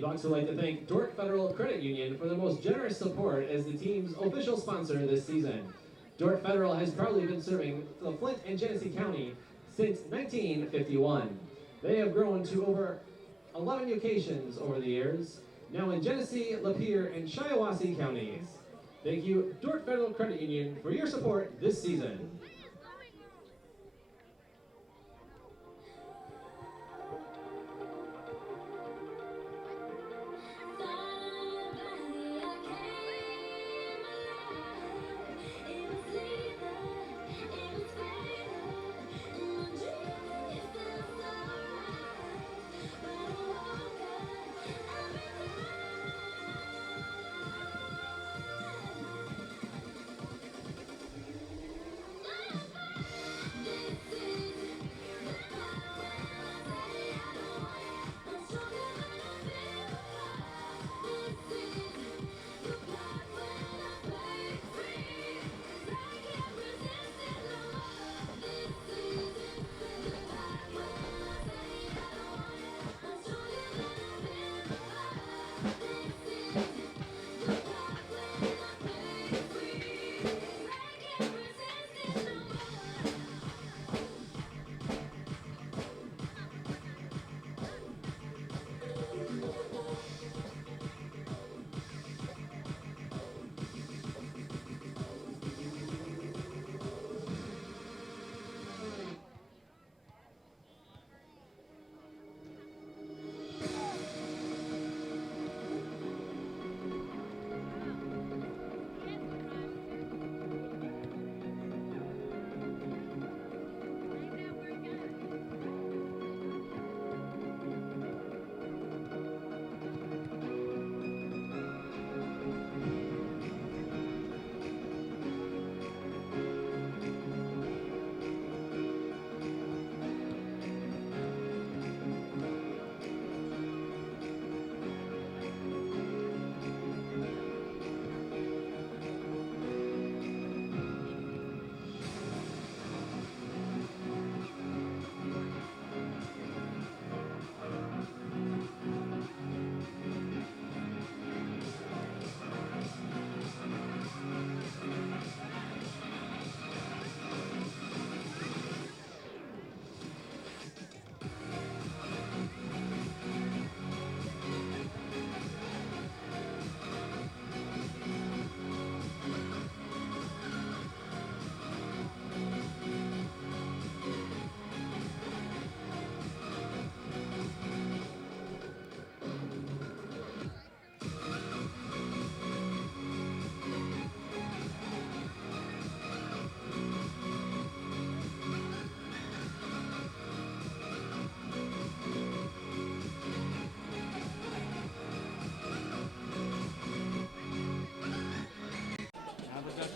Bucks would like to thank Dordt Federal Credit Union for their most generous support as the team's official sponsor this season. Dordt Federal has proudly been serving the Flint and Genesee County since 1951. They have grown to over 11 locations over the years, now in Genesee, Lapeer, and Shiawassee counties. Thank you, Dordt Federal Credit Union, for your support this season.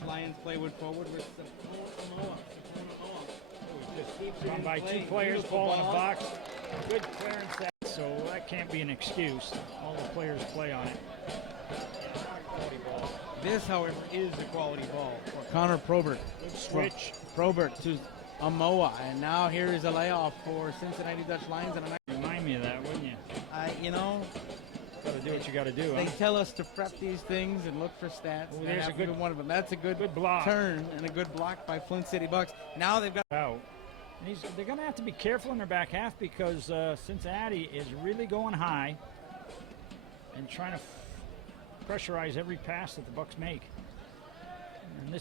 Lions play wood forward with Samoa. Run by two players, ball in a box. Good clearance, so that can't be an excuse. All the players play on it. Quality ball. This, however, is the quality ball for Connor Probert. Good switch. Probert to Amoa, and now here is a layoff for Cincinnati Dutch Lions. And remind me of that, wouldn't you? You know, got to do what you got to do. They tell us to prep these things and look for stats. Oh, there's a good one of them. That's a good block. Turn and a good block by Flint City Bucks. Now they've got out. And they're going to have to be careful in their back half because Cincinnati is really going high and trying to pressurize every pass that the Bucks make. And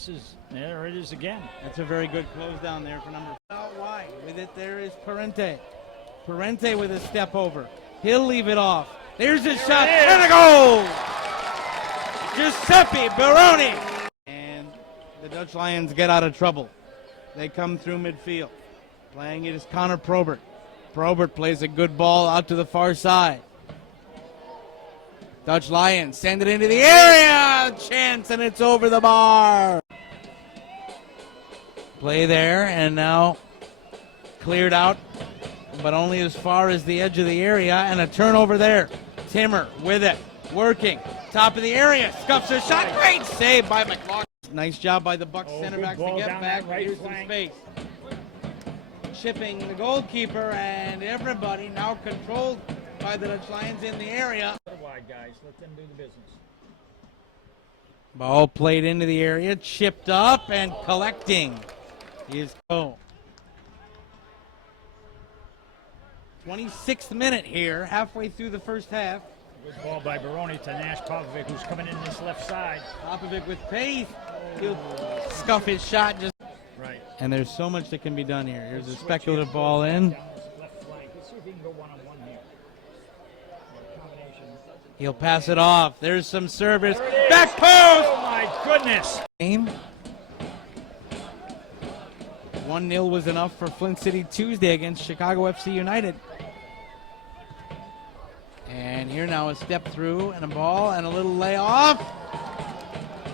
there it is again. That's a very good close down there for number 5. Out wide with it, there is Parente. Parente with a step over. He'll leave it off. There's his shot and a goal! Giuseppe Baroni. And the Dutch Lions get out of trouble. They come through midfield. Playing it is Connor Probert. Probert plays a good ball out to the far side. Dutch Lions send it into the area. Chance, and it's over the bar. Play there, and now cleared out, but only as far as the edge of the area, and a turnover there. Timmer with it, working, top of the area, scuffs a shot, great save by McLaughlin. Nice job by the Bucks center backs to get back, here's some space. Chipping the goalkeeper, and everybody now controlled by the Dutch Lions in the area. Wide guys, let them do the business. Ball played into the area, chipped up and collecting is Cole. 26th minute here, halfway through the first half. Good ball by Baroni to Nash Popovic, who's coming in this left side. Popovic with pace. He'll scuff his shot just right. And there's so much that can be done here. Here's a speculative ball in. Left flank. Let's see if he can go one-on-one here. Combination. He'll pass it off. There's some service. There Back post! Oh my goodness! 1-0 was enough for Flint City Tuesday against Chicago FC United. And here now a step through and a ball and a little layoff.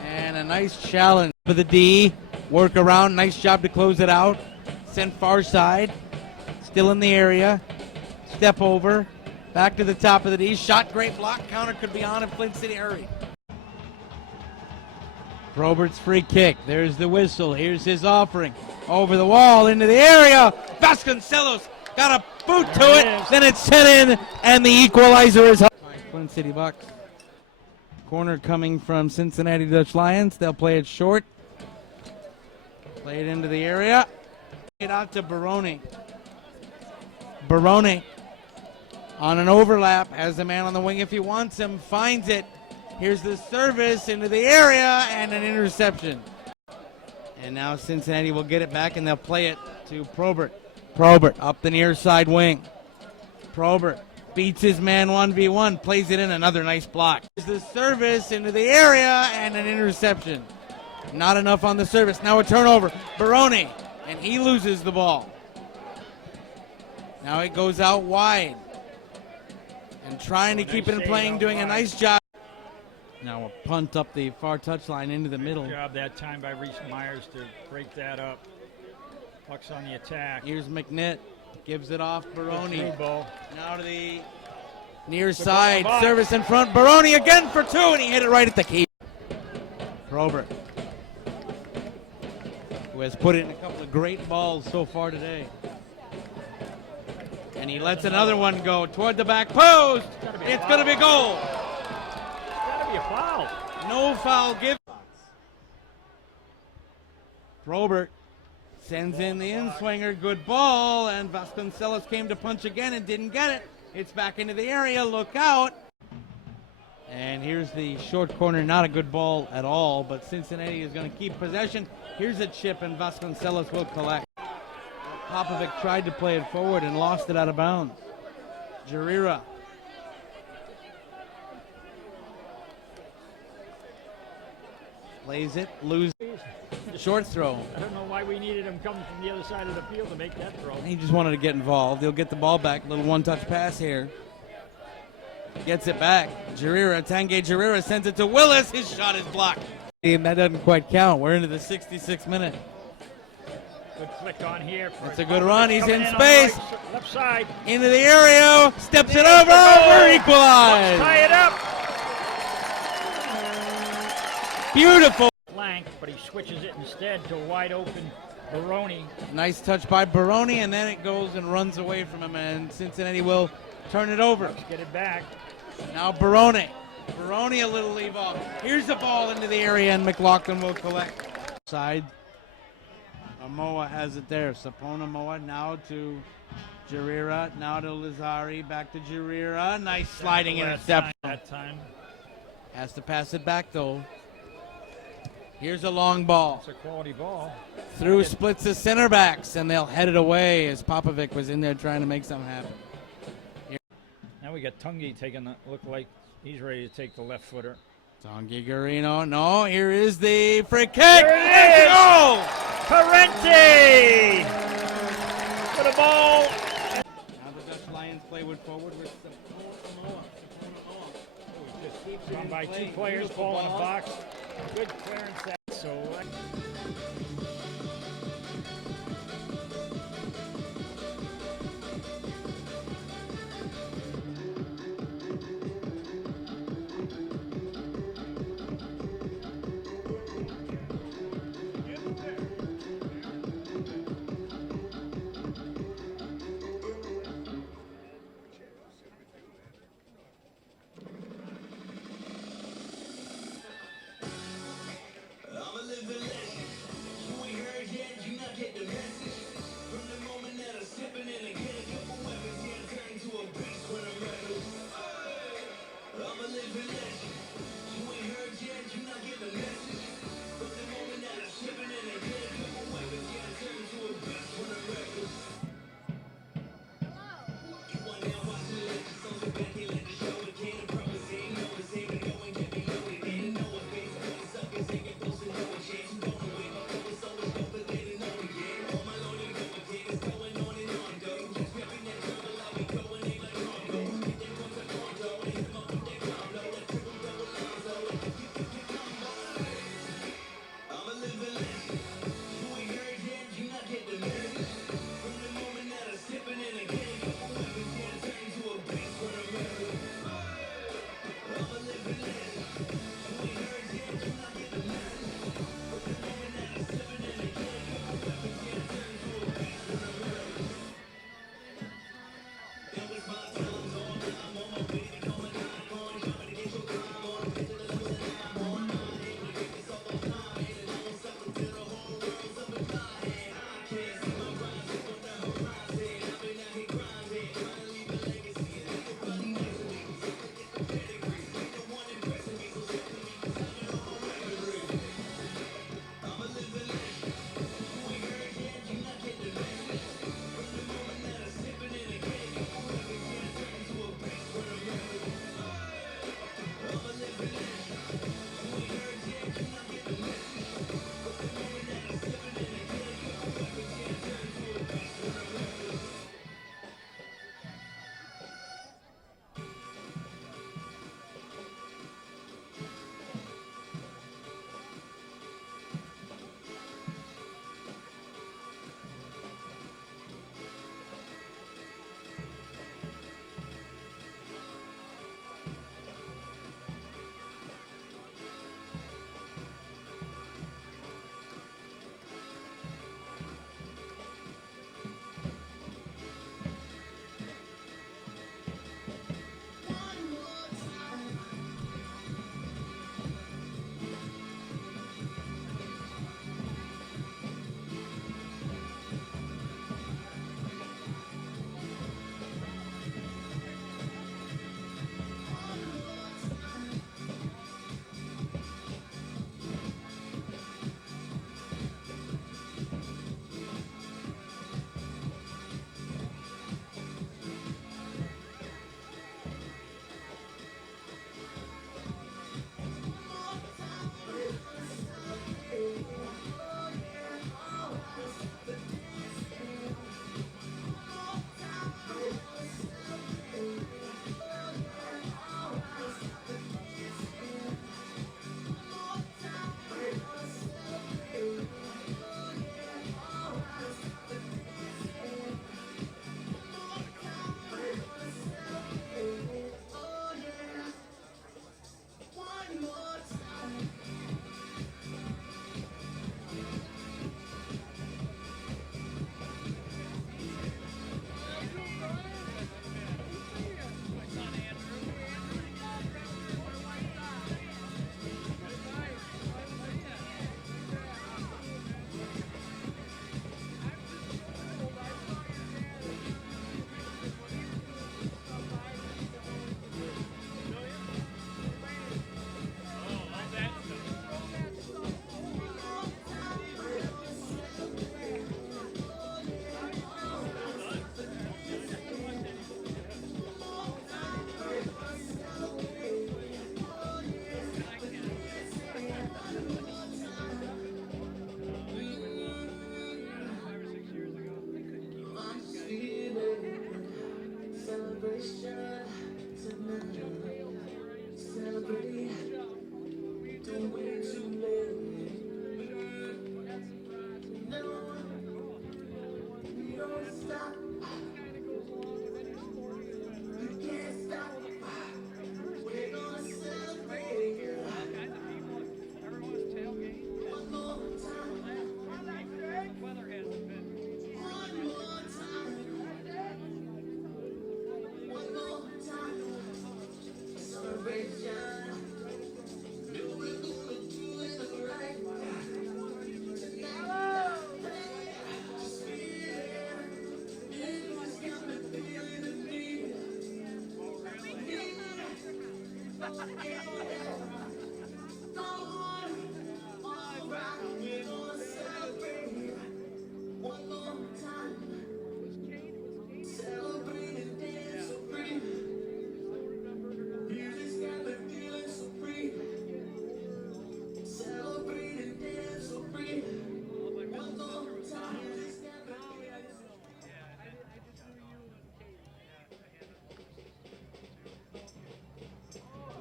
And a nice challenge for the D. Work around. Nice job to close it out. Sent far side. Still in the area. Step over. Back to the top of the D. Shot, great block. Counter could be on if Flint City hurry. Robert's free kick. There's the whistle. Here's his offering. Over the wall into the area. Vasconcelos got a boot to it. Then it's set in, and the equalizer is up. Flint City Bucks. Corner coming from Cincinnati Dutch Lions. They'll play it short. Play it into the area. It out to Baroni. Baroni on an overlap. Has the man on the wing if he wants him. Finds it. Here's the service into the area and an interception. And now Cincinnati will get it back and they'll play it to Probert. Probert up the near side wing. Probert beats his man 1v1, plays it in, another nice block. Here's the service into the area and an interception. Not enough on the service. Now a turnover. Baroni, and he loses the ball. Now it goes out wide. And trying to keep it in playing, doing a nice job. Now a punt up the far touchline into the middle. Good job that time by Reese Myers to break that up. Bucks on the attack. Here's McNitt. Gives it off Baroni. Now to the near side. Service in front. Baroni again for two, and he hit it right at the key. Probert, who has put in a couple of great balls so far today. And he lets another one go toward the back post. It's going to be a goal. Be a foul. No foul given. Probert sends in the in-swinger. Good ball, and Vasconcelos came to punch again and didn't get it. It's back into the area. Look out. And here's the short corner. Not a good ball at all, but Cincinnati is going to keep possession. Here's a chip, and Vasconcelos will collect. Popovic tried to play it forward and lost it out of bounds. Jarira. Plays it, loses. Short throw. I don't know why we needed him coming from the other side of the field to make that throw. He just wanted to get involved. He'll get the ball back. Little one-touch pass here. Gets it back. Jarira, Tanguy Jarira sends it to Willis. His shot is blocked. And that doesn't quite count. We're into the 66th minute. Good flick on here. It's a good run. He's in space. Left side. Into the area. Steps it over. Equalized. Tie it up. Beautiful. Flank, but he switches it instead to wide open Baroni. Nice touch by Baroni, and then it goes and runs away from him, and Cincinnati will turn it over. Let's get it back. Now Baroni. Baroni a little leave off. Here's the ball into the area, and McLaughlin will collect. Side. Amoa has it there. Sapona Moa now to Jarira. Now to Lazari. Back to Jarira. Nice sliding interception. That time. Has to pass it back, though. Here's a long ball. It's a quality ball. Through splits the center backs, and they'll head it away as Popovic was in there trying to make something happen. Now we got Tungi taking the look like he's ready to take the left footer. Tanguy Garino. No, here is the free kick. There it is. Goal! Parenti for the ball. Now the Dutch Lions play wood forward with Sapona Run by two players, ball in a box. Good clearance. So.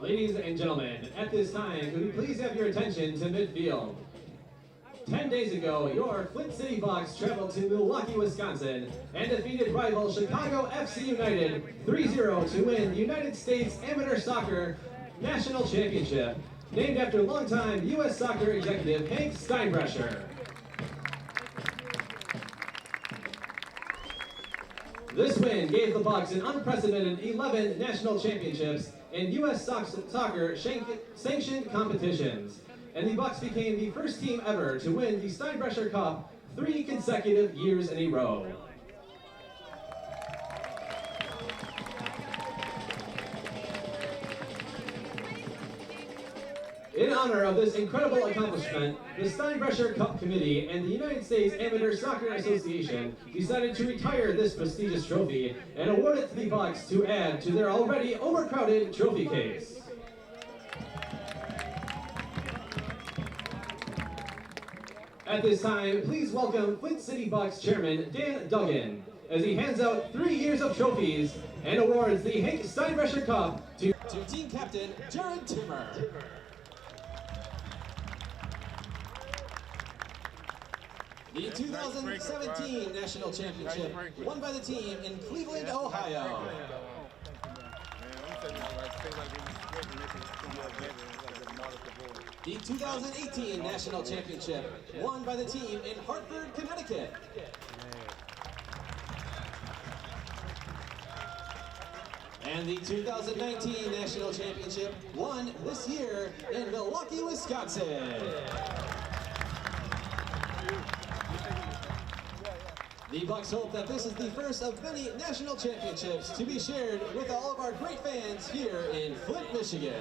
Ladies and gentlemen, at this time, could we please have your attention to midfield? 10 days ago, your Flint City Bucks traveled to Milwaukee, Wisconsin, and defeated rival Chicago FC United 3-0 to win the United States Amateur Soccer National Championship, named after longtime U.S. Soccer executive Hank Steinbrecher. This win gave the Bucks an unprecedented 11 national championships in U.S. soccer sanctioned competitions, and the Bucks became the first team ever to win the Steinbrecher Cup 3 consecutive years in a row. In honor of this incredible accomplishment, the Steinbrecher Cup Committee and the United States Amateur Soccer Association decided to retire this prestigious trophy and award it to the Bucks to add to their already overcrowded trophy case. At this time, please welcome Flint City Bucks Chairman Dan Duggan as he hands out 3 years of trophies and awards the Hank Steinbrecher Cup to Team Captain Jared Timmer. The 2017 National Championship won by the team in Cleveland, Ohio. The 2018 National Championship won by the team in Hartford, Connecticut. And the 2019 National Championship won this year in Milwaukee, Wisconsin. The Bucks hope that this is the first of many national championships to be shared with all of our great fans here in Flint, Michigan.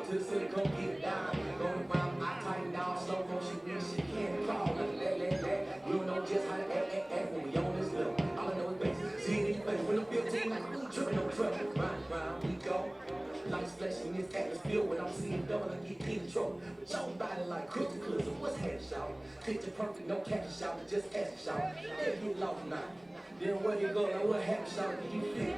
up to the city, come get it down. Going around, I tighten down, slow motion, when she can't crawl. We don't know just how to act when we on this level. All I know is basic. See it in your face when I'm 15, like I'm tripping on trouble. Round, we go. Like splashing in this atmosphere when I'm seeing double and get in trouble. But your body like crystal clear, so what's happening, y'all? Picture perfect, no catch, y'all, just ask y'all. If you lost now, then where you go, like what happened, y'all? Do you feel?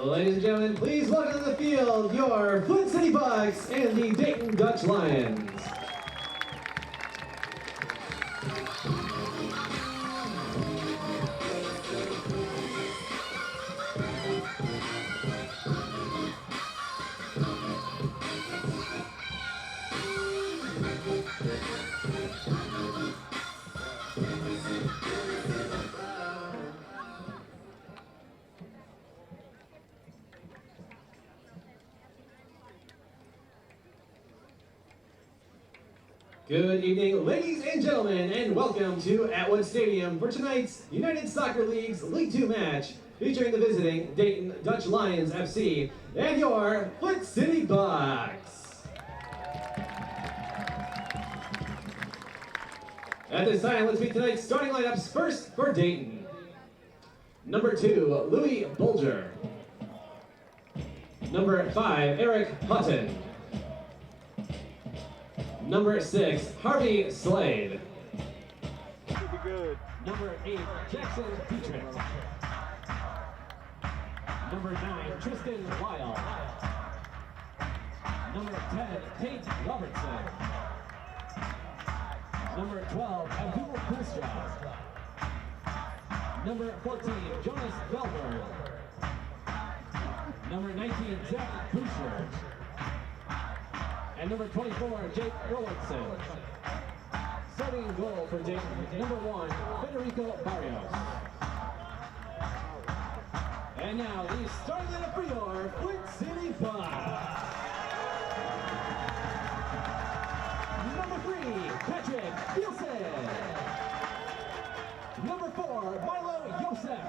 Ladies and gentlemen, please welcome to the field your Flint City Bucks and the Dayton Dutch Lions. Good evening, ladies and gentlemen, and welcome to Atwood Stadium for tonight's United Soccer League's League 2 match featuring the visiting Dayton Dutch Lions FC and your Flint City Bucks. At this time, let's meet tonight's starting lineups. First for Dayton. Number 2, Louis Bulger. Number 5, Eric Hutton. Number 6, Harvey Slade. Should be good. Number 8, Jackson Dietrich. Number 9, Tristan Lyle. Number 10, Tate Robertson. Number 12, Abdul Kustra. Number 14, Jonas Velberg. Number 19, Zach Buscher. And number 24, Jake Robertson. Starting in goal for Dayton, number 1, Federico Barrios. And now the starting lineup for your Flint City Bucks. Number 3, Patrick Nielsen. Number 4, Milo Yosef.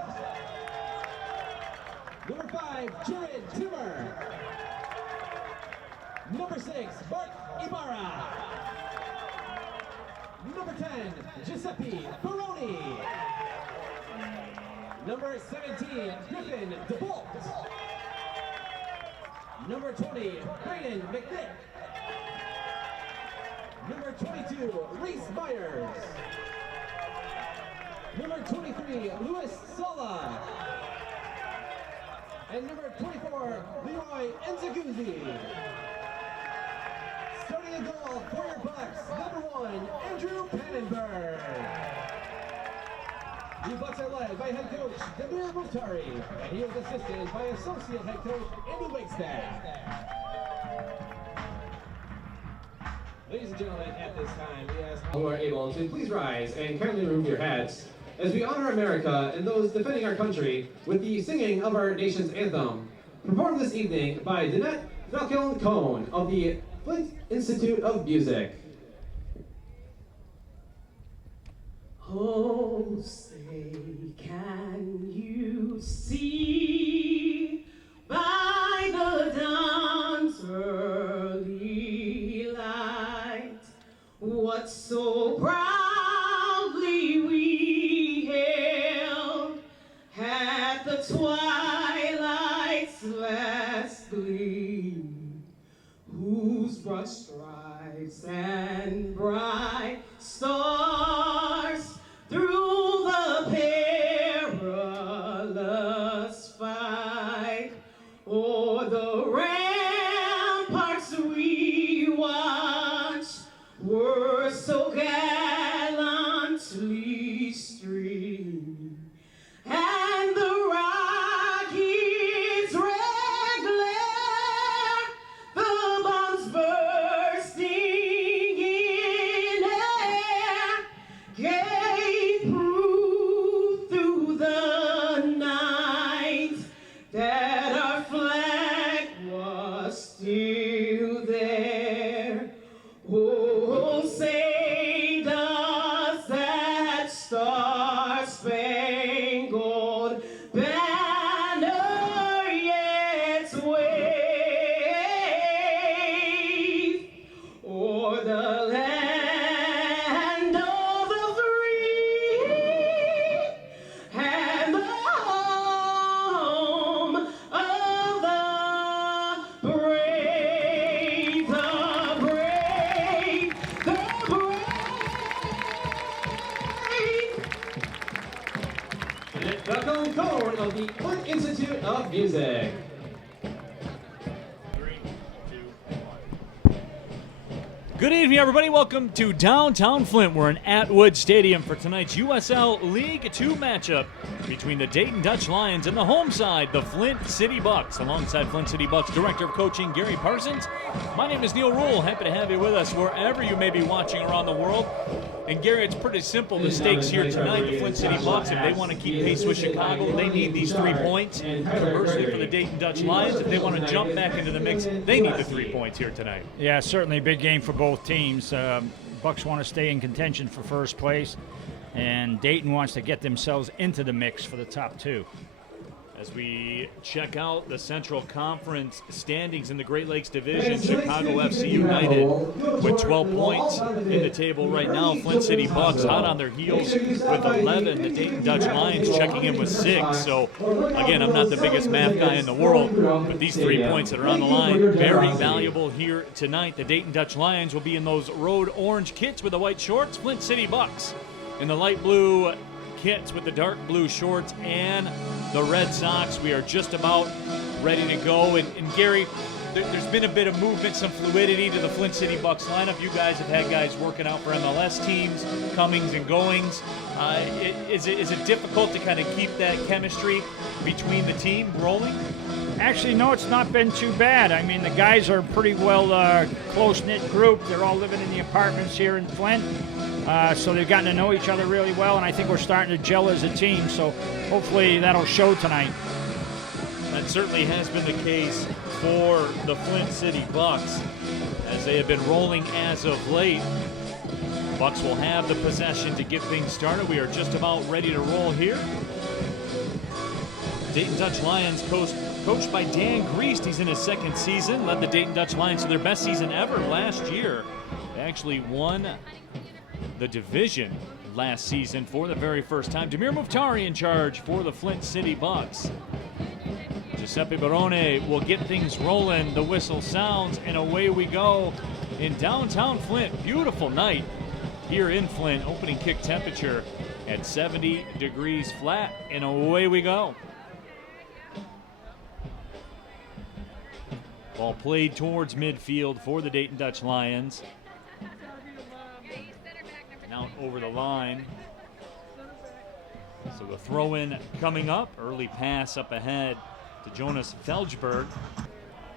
Number 5, Jared Timmer. Number 6, Mark Ibarra. Number 10, Giuseppe Baroni. Number 17, Griffin DeBolt. Number 20, Brayden McNick. Number 22, Reese Myers. Number 23, Luis Sola. And number 24, Leroy Enzaguzzi. Starting a goal for your Bucks, number 1, Andrew Pannenberg. The Bucks are led by head coach Damir Muhtari, and he is assisted by associate head coach Andy Wigstaff. Ladies and gentlemen, at this time, we ask who are able to please rise and kindly remove your hats as we honor America and those defending our country with the singing of our nation's anthem, performed this evening by Danette Falcon-Cohn of the Flint Institute of Music. Oh, say, can you see by the dawn's early light what so proudly we star-spangled banner yet wave o'er the land of the free and the home of the brave, the brave, the brave. The Concord of the Flint Institute of Music. Good evening, everybody. Welcome to downtown Flint. We're in Atwood Stadium for tonight's USL League 2 matchup between the Dayton Dutch Lions and the home side, the Flint City Bucks. Alongside Flint City Bucks Director of Coaching, Gary Parsons. My name is Neil Rule. Happy to have you with us wherever you may be watching around the world. And Gary, it's pretty simple. The stakes here tonight, the Flint City Bucks, if they want to keep pace with Chicago, they need these 3 points. Conversely, for the Dayton Dutch Lions, if they want to jump back into the mix, they need the 3 points here tonight. Yeah, certainly a big game for both teams. Bucks want to stay in contention for first place, and Dayton wants to get themselves into the mix for the top 2. As we check out the Central Conference standings in the Great Lakes Division, Chicago FC United with 12 points in the table right now. Flint City Bucks hot on their heels with 11. The Dayton Dutch Lions checking in with 6. So, again, I'm not the biggest math guy in the world, but these 3 points that are on the line, very valuable here tonight. The Dayton Dutch Lions will be in those road orange kits with the white shorts. Flint City Bucks in the light blue kits with the dark blue shorts and the Red Sox. We are just about ready to go. And Gary, there's been a bit of movement, some fluidity to the Flint City Bucks lineup. You guys have had guys working out for MLS teams, comings and goings. Is it difficult to kind of keep that chemistry between the team rolling? Actually, no, it's not been too bad. I mean, the guys are a pretty well close-knit group. They're all living in the apartments here in Flint. So they've gotten to know each other really well, and I think we're starting to gel as a team. So hopefully that'll show tonight. That certainly has been the case for the Flint City Bucks as they have been rolling as of late. Bucks will have the possession to get things started. We are just about ready to roll here. Dayton Dutch Lions coached by Dan Griest. He's in his 2nd season, led the Dayton Dutch Lions to their best season ever last year. They actually won the division last season for the very first time. Damir Muftari in charge for the Flint City Bucks. Giuseppe Barone will get things rolling. The whistle sounds, and away we go in downtown Flint. Beautiful night here in Flint. Opening kick temperature at 70 degrees flat, and away we go. Ball played towards midfield for the Dayton Dutch Lions. Now over the line. So the throw-in coming up. Early pass up ahead to Jonas Feljberg.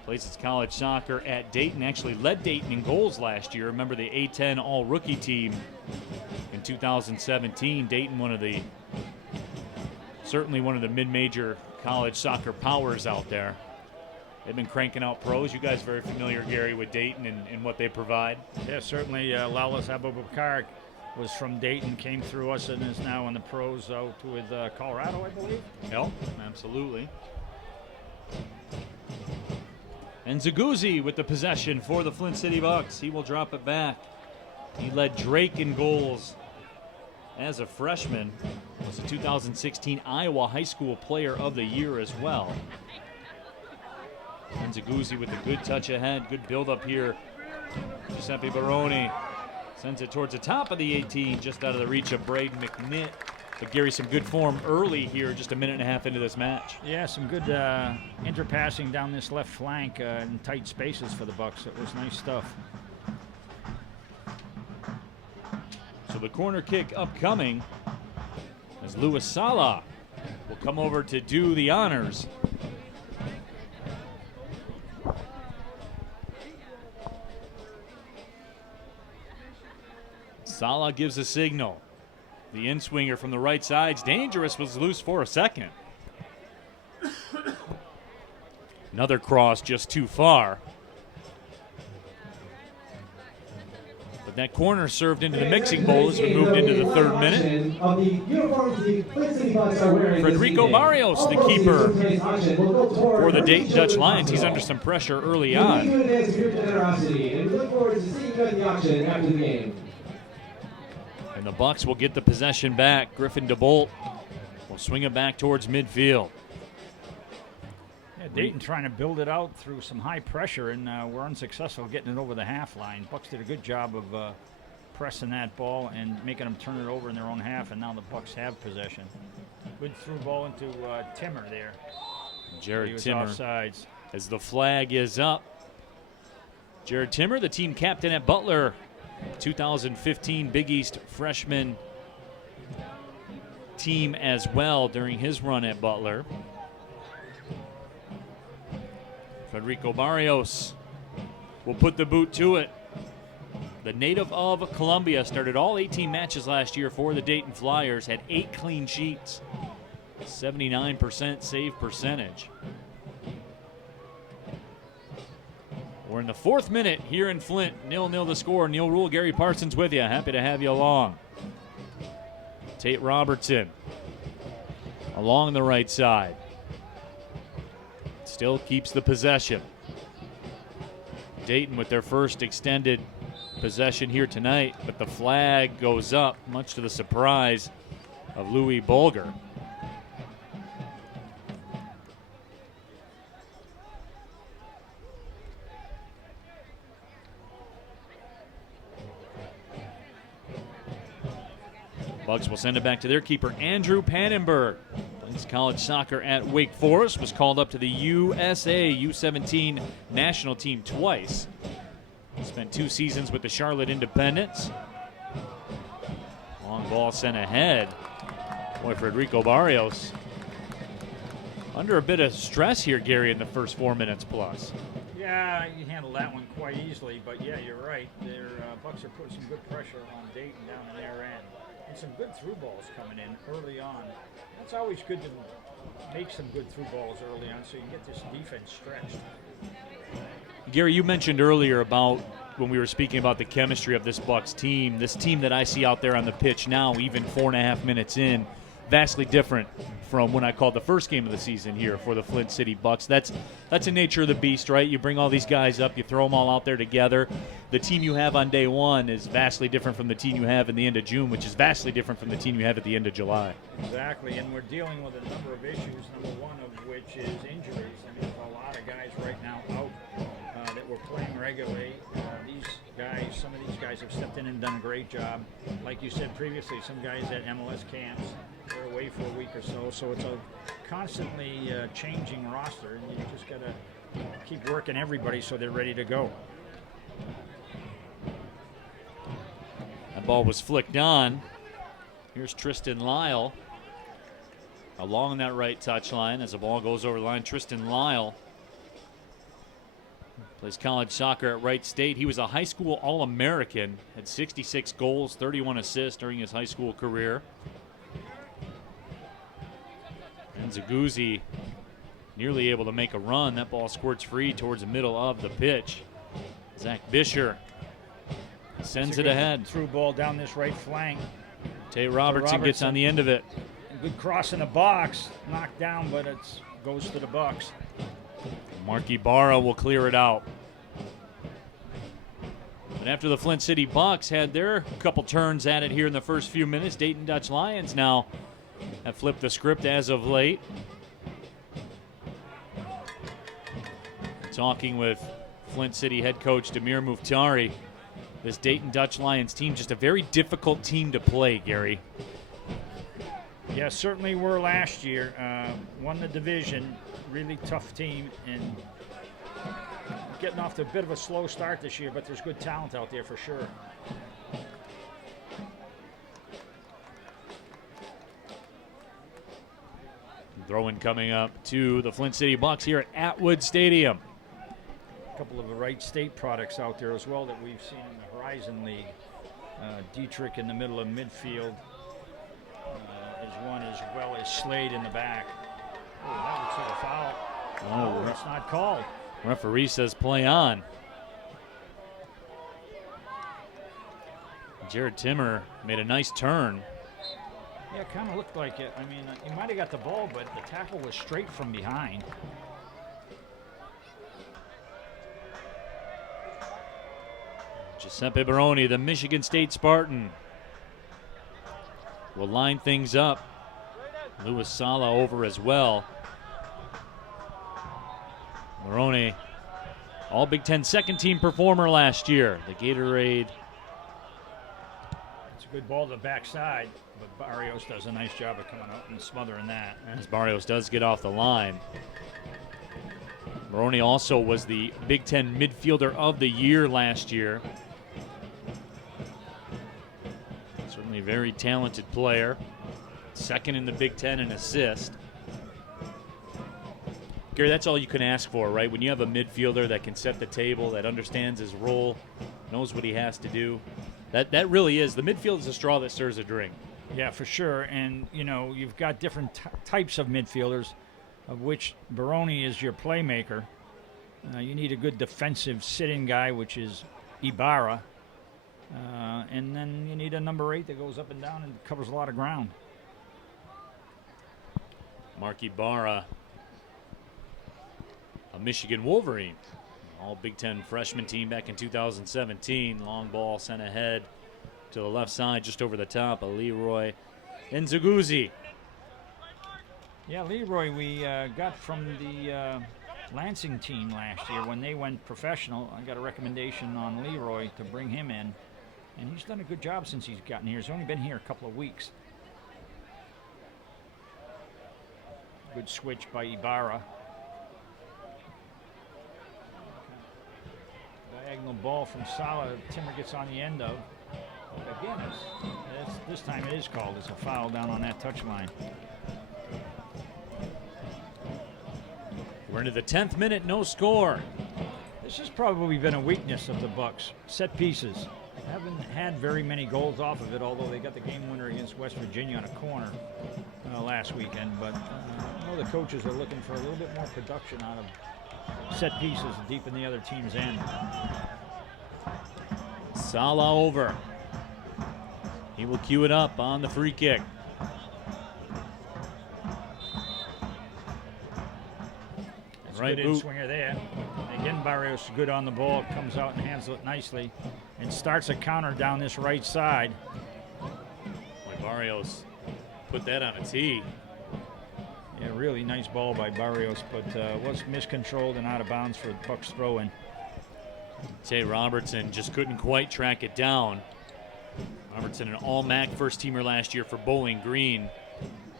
Plays his college soccer at Dayton. Actually led Dayton in goals last year. Remember the A10 all-rookie team in 2017. Dayton, certainly one of the mid-major college soccer powers out there. They've been cranking out pros. You guys are very familiar, Gary, with Dayton and what they provide. Yeah, certainly. Lalas Abubakar was from Dayton, came through us, and is now in the pros out with Colorado, I believe. Yep, absolutely. And Zaguzzi with the possession for the Flint City Bucks. He will drop it back. He led Drake in goals as a freshman. Was a 2016 Iowa High School Player of the Year as well. And Zaguzzi with a good touch ahead. Good build-up here. Giuseppe Barone sends it towards the top of the 18, just out of the reach of Braden McNitt. But Gary, some good form early here, just a minute and a half into this match. Yeah, some good interpassing down this left flank in tight spaces for the Bucks. It was nice stuff. So the corner kick upcoming as Luis Sala will come over to do the honors. Sala gives a signal. The in-swinger from the right side's dangerous, was loose for a second. Another cross just too far. But that corner served into the mixing bowl as we moved into the 3rd minute. Federico Barrios, the keeper for the Dayton Dutch Lions. He's under some pressure early on. And the Bucks will get the possession back. Griffin DeBolt will swing it back towards midfield. Yeah, Dayton trying to build it out through some high pressure, and we're unsuccessful getting it over the half line. Bucks did a good job of pressing that ball and making them turn it over in their own half, and now the Bucks have possession. Good through ball into Timmer there. Jared Timmer, offsides. As the flag is up. Jared Timmer, the team captain at Butler, 2015 Big East freshman team as well during his run at Butler. Federico Barrios will put the boot to it. The native of Columbia started all 18 matches last year for the Dayton Flyers, had 8 clean sheets, 79% save percentage. We're in the 4th minute here in Flint. 0-0 the score. Neil Rule, Gary Parsons with you. Happy to have you along. Tate Robertson along the right side. Still keeps the possession. Dayton with their first extended possession here tonight, but the flag goes up, much to the surprise of Louis Bolger. Bucks will send it back to their keeper, Andrew Pannenberg. Plays college soccer at Wake Forest, was called up to the USA U17 national team twice. Spent 2 seasons with the Charlotte Independents. Long ball sent ahead. Boy, Federico Barrios under a bit of stress here, Gary, in the first 4 minutes plus. Yeah, you handled that one quite easily, but yeah, you're right. Their Bucks are putting some good pressure on Dayton down in their end. And some good through balls coming in early on. That's always good to make some good through balls early on so you can get this defense stretched. Gary, you mentioned earlier about when we were speaking about the chemistry of this Bucks team, this team that I see out there on the pitch now, even 4.5 minutes in, vastly different from when I called the first game of the season here for the Flint City Bucks. That's the nature of the beast, right? You bring all these guys up, you throw them all out there together. The team you have on day one is vastly different from the team you have in the end of June, which is vastly different from the team you have at the end of July. Exactly, and we're dealing with a number of issues, number one of which is injuries. I mean, there's a lot of guys right now out that were playing regularly. These guys, some of these guys have stepped in and done a great job. Like you said previously, some guys at MLS camps, they're away for a week or so, so it's a constantly changing roster, and you just got to keep working everybody so they're ready to go. That ball was flicked on. Here's Tristan Lyle along that right touchline as the ball goes over the line. Tristan Lyle plays college soccer at Wright State. He was a high school All-American, had 66 goals, 31 assists during his high school career. And Zaguzzi nearly able to make a run. That ball squirts free towards the middle of the pitch. Zach Bisher sends it ahead. Through ball down this right flank. Tate Robertson gets on the end of it. Good cross in the box. Knocked down, but it goes to the Bucks. Marky Barra will clear it out. And after the Flint City Bucks had their couple turns at it here in the first few minutes, Dayton Dutch Lions now have flipped the script as of late. Talking with Flint City head coach Damir Muftari. This Dayton Dutch Lions team, just a very difficult team to play, Gary. Yeah, certainly were last year. Won the division, really tough team, and getting off to a bit of a slow start this year, but there's good talent out there for sure. Throw-in coming up to the Flint City Bucks here at Atwood Stadium. A couple of the Wright State products out there as well that we've seen in the Horizon League. Dietrich in the middle of midfield is one, as well as Slade in the back. Oh, that looks like a foul. Oh, it's not called. Referee says play on. Jared Timmer made a nice turn. Yeah, it kind of looked like it. I mean, he might have got the ball, but the tackle was straight from behind. Giuseppe Baroni, the Michigan State Spartan, will line things up. Louis Sala over as well. Baroni, all Big Ten second team performer last year. The Gatorade. It's a good ball to the backside, but Barrios does a nice job of coming out and smothering that. As Barrios does get off the line. Baroni also was the Big Ten midfielder of the year last year. Certainly a very talented player. Second in the Big Ten in assist. Gary, that's all you can ask for, right? When you have a midfielder that can set the table, that understands his role, knows what he has to do. That really is. The midfield is the straw that stirs the drink. Yeah, for sure. And, you know, you've got different types of midfielders, of which Baroni is your playmaker. You need a good defensive sitting guy, which is Ibarra. And then you need a number 8 that goes up and down and covers a lot of ground. Mark Ibarra, a Michigan Wolverine. All Big Ten freshman team back in 2017. Long ball sent ahead to the left side, just over the top of Leroy Nzuguzzi. Yeah, Leroy, we got from the Lansing team last year when they went professional. I got a recommendation on Leroy to bring him in, and he's done a good job since he's gotten here. He's only been here a couple of weeks. Good switch by Ibarra. Diagonal ball from Sala. Timmer gets on the end of. Again, this time it is called. It's a foul down on that touchline. We're into the 10th minute, no score. This has probably been a weakness of the Bucks. Set pieces. Haven't had very many goals off of it, although they got the game winner against West Virginia on a corner last weekend. But I know the coaches are looking for a little bit more production out of set pieces deep in the other team's end. Sala over. He will cue it up on the free kick. That's Right a good boot. in-swinger there. Again, Barrios good on the ball, comes out and handles it nicely, and starts a counter down this right side. Like Barrios put that on a tee. Yeah, really nice ball by Barrios, but was miscontrolled and out of bounds for the Bucks throw-in. Tay Robertson just couldn't quite track it down. Robertson, an all-MAC first-teamer last year for Bowling Green,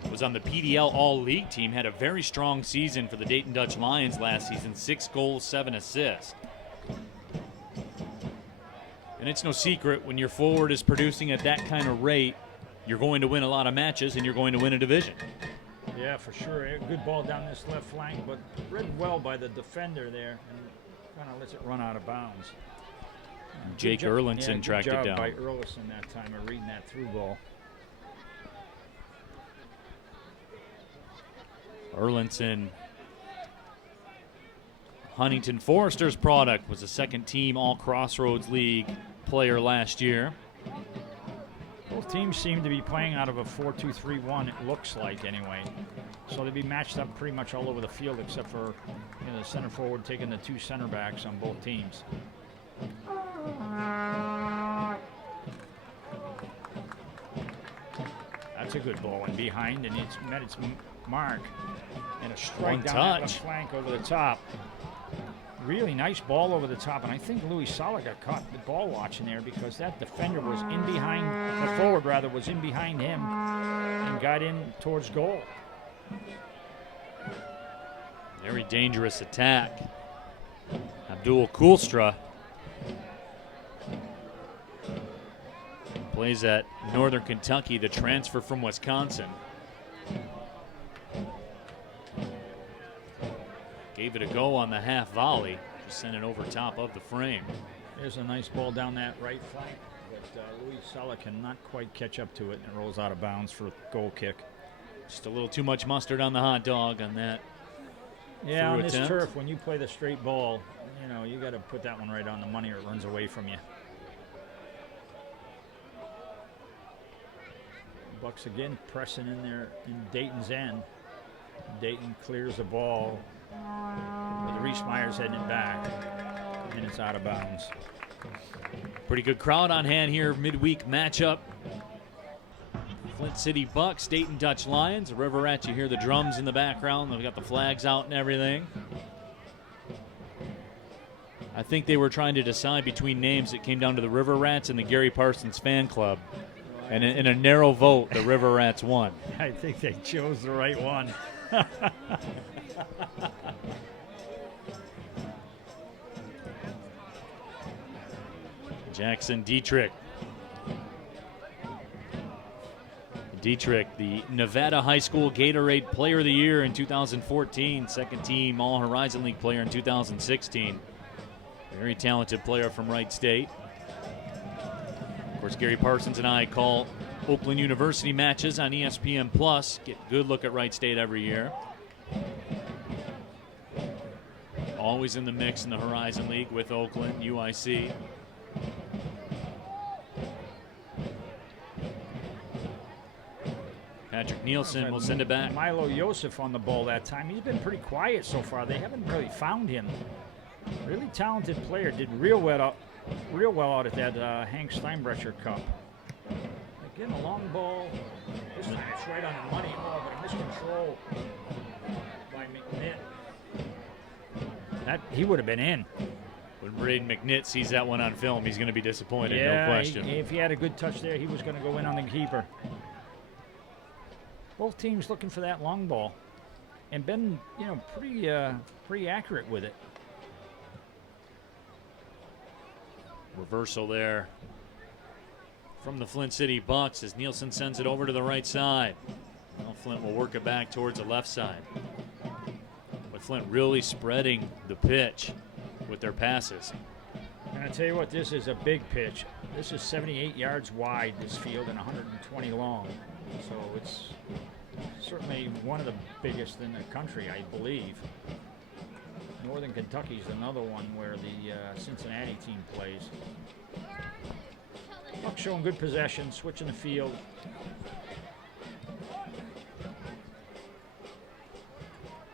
was on the PDL All-League team, had a very strong season for the Dayton Dutch Lions last season, 6 goals, 7 assists. And it's no secret, when your forward is producing at that kind of rate, you're going to win a lot of matches and you're going to win a division. Yeah, for sure. A good ball down this left flank, but read well by the defender there, and kind of lets it run out of bounds. Jake Erlinson tracked it down. Good job by Erlinson that time of reading that through ball. Erlinson, Huntington Forester's product, was a second-team All-Crossroads League player last year. Both teams seem to be playing out of a 4-2-3-1, it looks like anyway. So they'd be matched up pretty much all over the field except for the center forward taking the 2 center backs on both teams. That's a good ball and behind, and it's met its mark. And a strike One down that touch. left flank over the top. Really nice ball over the top, and I think Louis Sala got caught the ball watching there because that defender was in behind, the forward rather, was in behind him and got in towards goal. Very dangerous attack. Abdul Kulstra plays at Northern Kentucky, the transfer from Wisconsin. Gave it a go on the half volley. Just sent it over top of the frame. There's a nice ball down that right flank, but Louis Sala cannot quite catch up to it, and it rolls out of bounds for a goal kick. Just a little too much mustard on the hot dog on that. Yeah, on through this attempt. turf, when you play the straight ball, you got to put that one right on the money or it runs away from you. Bucks again pressing in there in Dayton's end. Dayton clears the ball with Reese Myers heading it back, and it's out of bounds. Pretty good crowd on hand here, midweek matchup. Flint City Bucks, Dayton Dutch Lions. The River Rats, you hear the drums in the background. They've got the flags out and everything. I think they were trying to decide between names. It came down to the River Rats and the Gary Parsons fan club. And in a narrow vote, the River Rats won. I think they chose the right one. Jackson Dietrich. Dietrich, the Nevada High School Gatorade Player of the Year in 2014, second team All-Horizon League player in 2016. Very talented player from Wright State. Of course, Gary Parsons and I call Oakland University matches on ESPN Plus. Get a good look at Wright State every year. Always in the mix in the Horizon League with Oakland, UIC. Patrick Nielsen will send it back. Milo Yosef on the ball that time. He's been pretty quiet so far. They haven't really found him. Really talented player. Did real well out at that Hank Steinbrecher Cup. Again, a long ball. This time it's right on the money. Oh, but a miscontrol by McNitt. That he would have been in. When Braden McNitt sees that one on film, he's going to be disappointed, Yeah, no question. If he had a good touch there, he was going to go in on the keeper. Both teams looking for that long ball, and been, pretty accurate with it. Reversal there from the Flint City Bucks as Nielsen sends it over to the right side. Now Flint will work it back towards the left side. With Flint really spreading the pitch with their passes. And I tell you what, this is a big pitch. This is 78 yards wide, this field, and 120 long. So it's certainly one of the biggest in the country, I believe. Northern Kentucky's another one where the Cincinnati team plays. Bucks showing good possession, switching the field.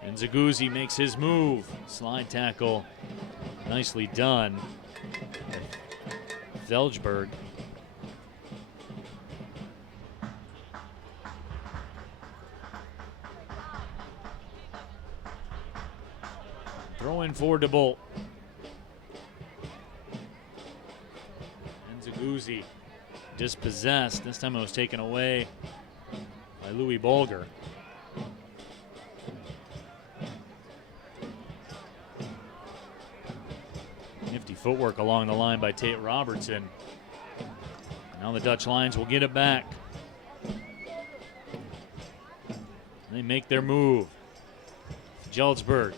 And Zaguzzi makes his move. Slide tackle, nicely done. Velgeberg. Throw in for DeBolt. And Zaguzzi dispossessed. This time it was taken away by Louis Bolger. Nifty footwork along the line by Tate Robertson. Now the Dutch Lions will get it back. They make their move. Jeldsberg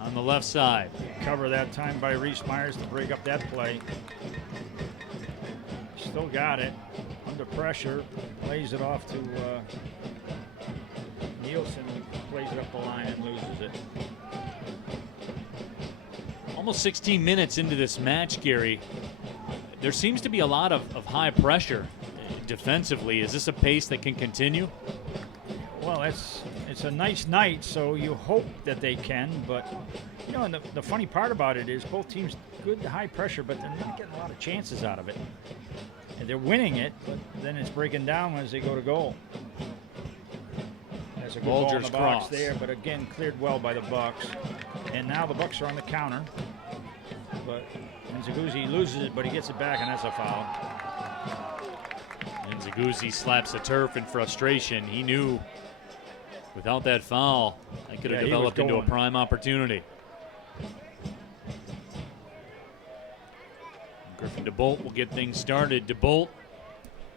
on the left side. Cover that time by Reese Myers to break up that play. Still got it. Under pressure. Plays it off to Nielsen. Plays it up the line and loses it. Almost 16 minutes into this match, Gary. There seems to be a lot of high pressure defensively. Is this a pace that can continue? Well, it's a nice night, so you hope that they can. But, and the funny part about it is both teams good high pressure, but they're not getting a lot of chances out of it. And they're winning it, but then it's breaking down as they go to goal. There's a good ball in the box there, but again, cleared well by the Bucks. And now the Bucks are on the counter. But Nzaguzzi loses it, but he gets it back, and that's a foul. And Nzaguzzi slaps the turf in frustration. He knew without that foul, that could have developed into a prime opportunity. Griffin DeBolt will get things started. DeBolt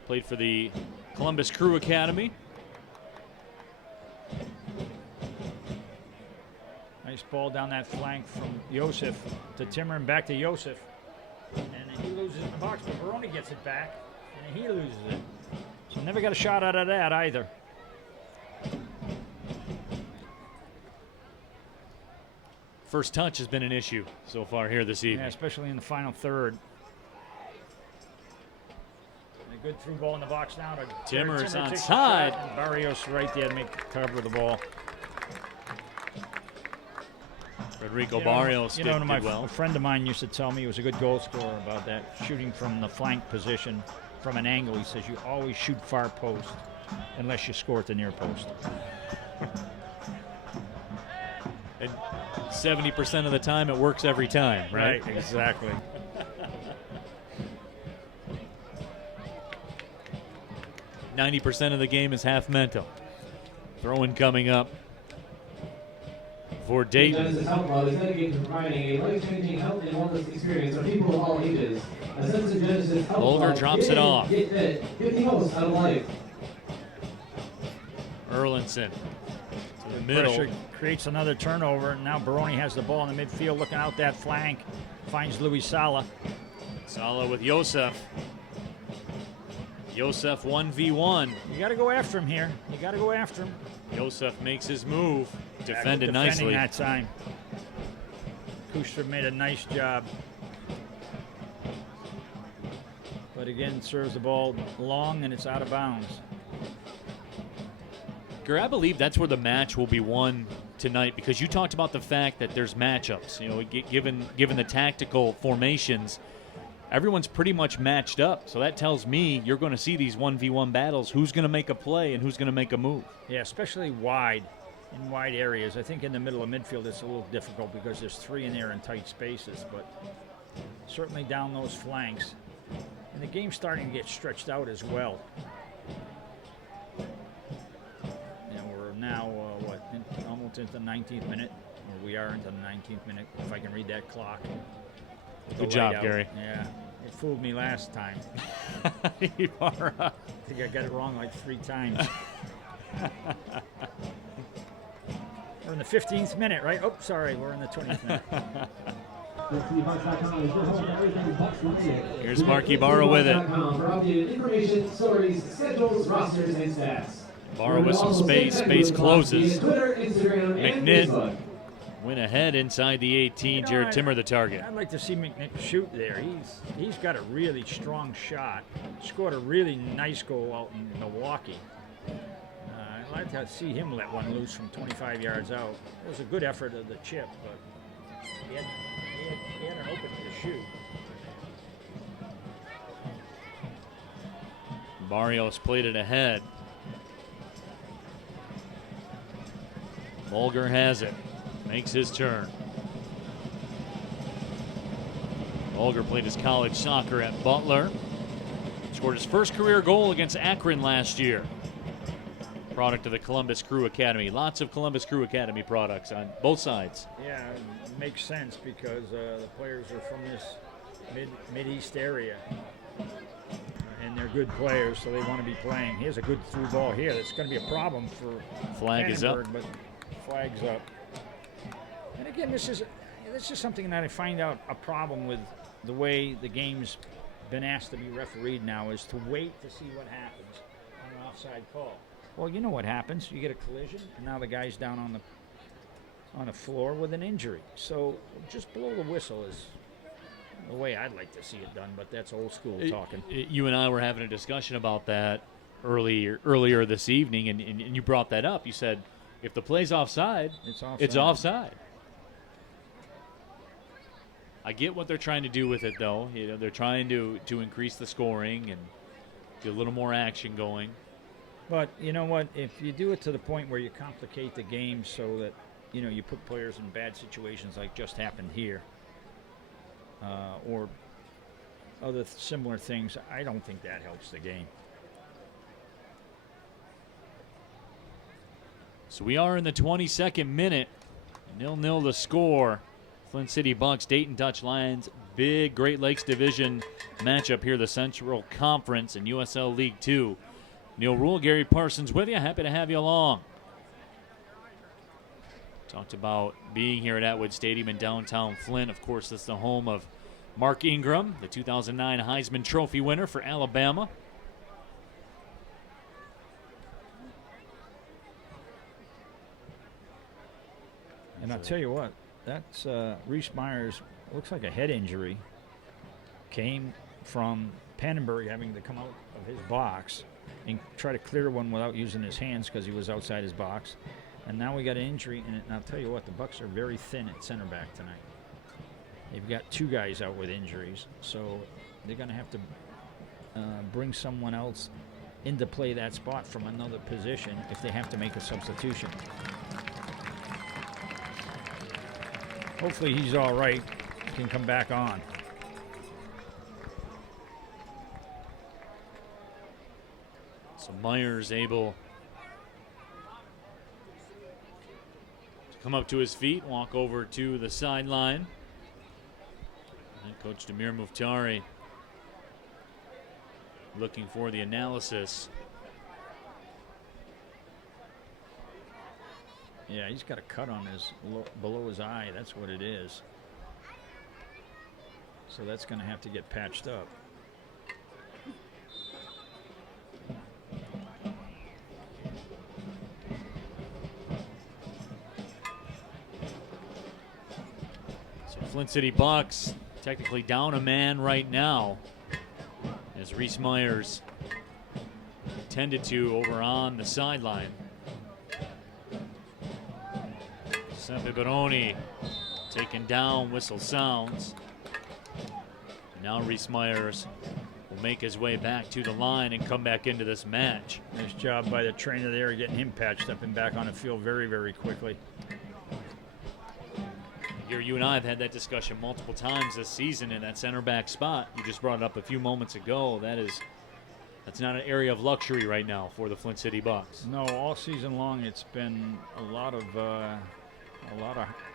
played for the Columbus Crew Academy. Nice ball down that flank from Yosef to Timmer and back to Yosef. And then he loses it in the box, but Baroni gets it back, and then he loses it. So never got a shot out of that either. First touch has been an issue so far here this evening. Yeah, especially in the final third. good through ball in the box now to Timmer's Timmer takes the onside. shot, and Barrios right there to make the cover of the ball. Federico Barrios did well. A friend of mine used to tell me, he was a good goal scorer, about that shooting from the flank position from an angle. He says you always shoot far post unless you score at the near post. And 70% of the time it works every time, right? Exactly. %90 of the game is half mental. Throw-in coming up for Dayton. Genesis Health Club is dedicated to providing a life-changing health and wellness experience for people of all ages. A sense of Genesis Health Bolger Club. drops it off. Get fit. Get the most out of life. Erlinson to the middle. Pressure creates another turnover. Now Baroni has the ball in the midfield, looking out that flank. Finds Louis Sala. Sala with Yosef. Yosef 1v1. You got to go after him here. You got to go after him. Yosef makes his move. Defended Defending nicely. that time. Kuster made a nice job. But again, serves the ball long and it's out of bounds. Gary, I believe that's where the match will be won tonight, because you talked about the fact that there's matchups. You know, given the tactical formations, everyone's pretty much matched up. So that tells me you're going to see these 1v1 battles. Who's going to make a play and who's going to make a move? Yeah, especially wide, in wide areas. I think in the middle of midfield it's a little difficult because there's three in there in tight spaces, but certainly down those flanks. And the game's starting to get stretched out as well. And we're now, almost into the 19th minute, or we are into the 19th minute, if I can read that clock. Good job, Gary. Yeah, it fooled me last time. You are. I think I got it wrong like 3 times. We're in the 15th minute, right? Oh, sorry, we're in the 20th minute. Here's Mark Ibarra with it. Information, stories, schedules, rosters, and stats. Ibarra with some space. Space closes. Twitter, Instagram, and McNitt Facebook. went ahead inside the 18. Jared Timmer the target. I'd like to see McNitt shoot there. He's got a really strong shot. Scored a really nice goal out in Milwaukee. I'd like to see him let one loose from 25 yards out. It was a good effort of the chip, but he had an opening to shoot. Barrios played it ahead. Bolger has it. Makes his turn. Bolger played his college soccer at Butler. Scored his first career goal against Akron last year. Product of the Columbus Crew Academy. Lots of Columbus Crew Academy products on both sides. Yeah, it makes sense because the players are from this mid-east area. And they're good players, so they want to be playing. Here's a good through ball here. That's going to be a problem for Flag is up. But flag's up. And again, this is something that I find out a problem with the way the game's been asked to be refereed now, is to wait to see what happens on an offside call. Well, you know what happens. You get a collision, and now the guy's down on the floor with an injury. So just blow the whistle is the way I'd like to see it done, but that's old school talking. You and I were having a discussion about that earlier this evening, and you brought that up. You said, if the play's offside, it's offside. I get what they're trying to do with it, though. You know, they're trying to increase the scoring and get a little more action going. But you know what? If you do it to the point where you complicate the game so that, you know, you put players in bad situations like just happened here, or other similar things, I don't think that helps the game. So we are in the 22nd minute. 0-0 the score. Flint City Bucks, Dayton Dutch Lions. Big Great Lakes Division matchup here, the Central Conference in USL League 2. Neil Rule, Gary Parsons with you. Happy to have you along. Talked about being here at Atwood Stadium in downtown Flint. Of course, that's the home of Mark Ingram, the 2009 Heisman Trophy winner for Alabama. And I'll tell you what, that's Reese Myers, looks like a head injury. Came from Pannenberg having to come out of his box and try to clear one without using his hands because he was outside his box. And now we got an injury, and I'll tell you what, the Bucks are very thin at center back tonight. They've got 2 guys out with injuries, so they're going to have to bring someone else in to play that spot from another position if they have to make a substitution. Hopefully he's all right, can come back on. So Myers able to come up to his feet, walk over to the sideline. And Coach Damir Muftari looking for the analysis. Yeah, he's got a cut on his below his eye. That's what it is. So that's going to have to get patched up. So Flint City Bucks technically down a man right now, as Reese Myers tended to over on the sideline. Giuseppe Baroni taken down, whistle sounds. Now Reese Myers will make his way back to the line and come back into this match. Nice job by the trainer there, getting him patched up and back on the field very, very quickly. You and I have had that discussion multiple times this season in that center back spot. You just brought it up a few moments ago. That's not an area of luxury right now for the Flint City Bucks. No, all season long it's been a lot of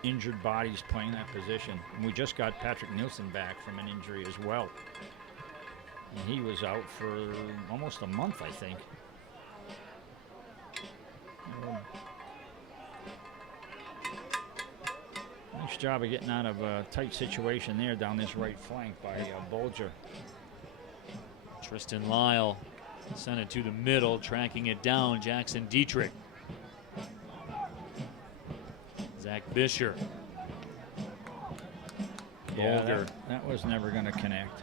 injured bodies playing that position. And we just got Patrick Nielsen back from an injury as well. And he was out for almost a month, I think. Nice job of getting out of a tight situation there down this right flank by Bolger. Tristan Lyle sent it to the middle, tracking it down. Jackson Dietrich. Zach Bisher. Yeah, Bolger. that was never going to connect.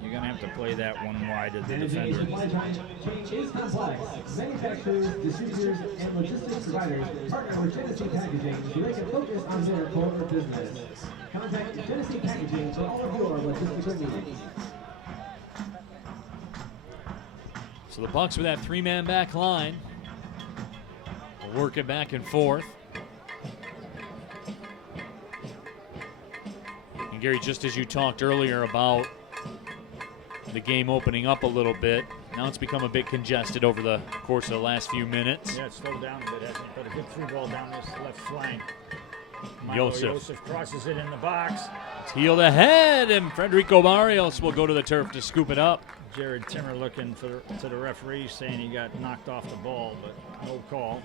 You're going to have to play that one wide to the defender. Is complex. Manufacturers, distributors, and logistics providers partner with Genesee Packaging so they can focus on their core business. Contact Genesee Packaging for all of your logistics needs. So the Bucks with that 3-man back line will work it back and forth. And Gary, just as you talked earlier about the game opening up a little bit, now it's become a bit congested over the course of the last few minutes. Yeah, it slowed down a bit, hasn't it? But a good through ball down this left flank. Joseph crosses it in the box. It's healed ahead, and Federico Barrios will go to the turf to scoop it up. Jared Timmer looking to the referee, saying he got knocked off the ball, but no call.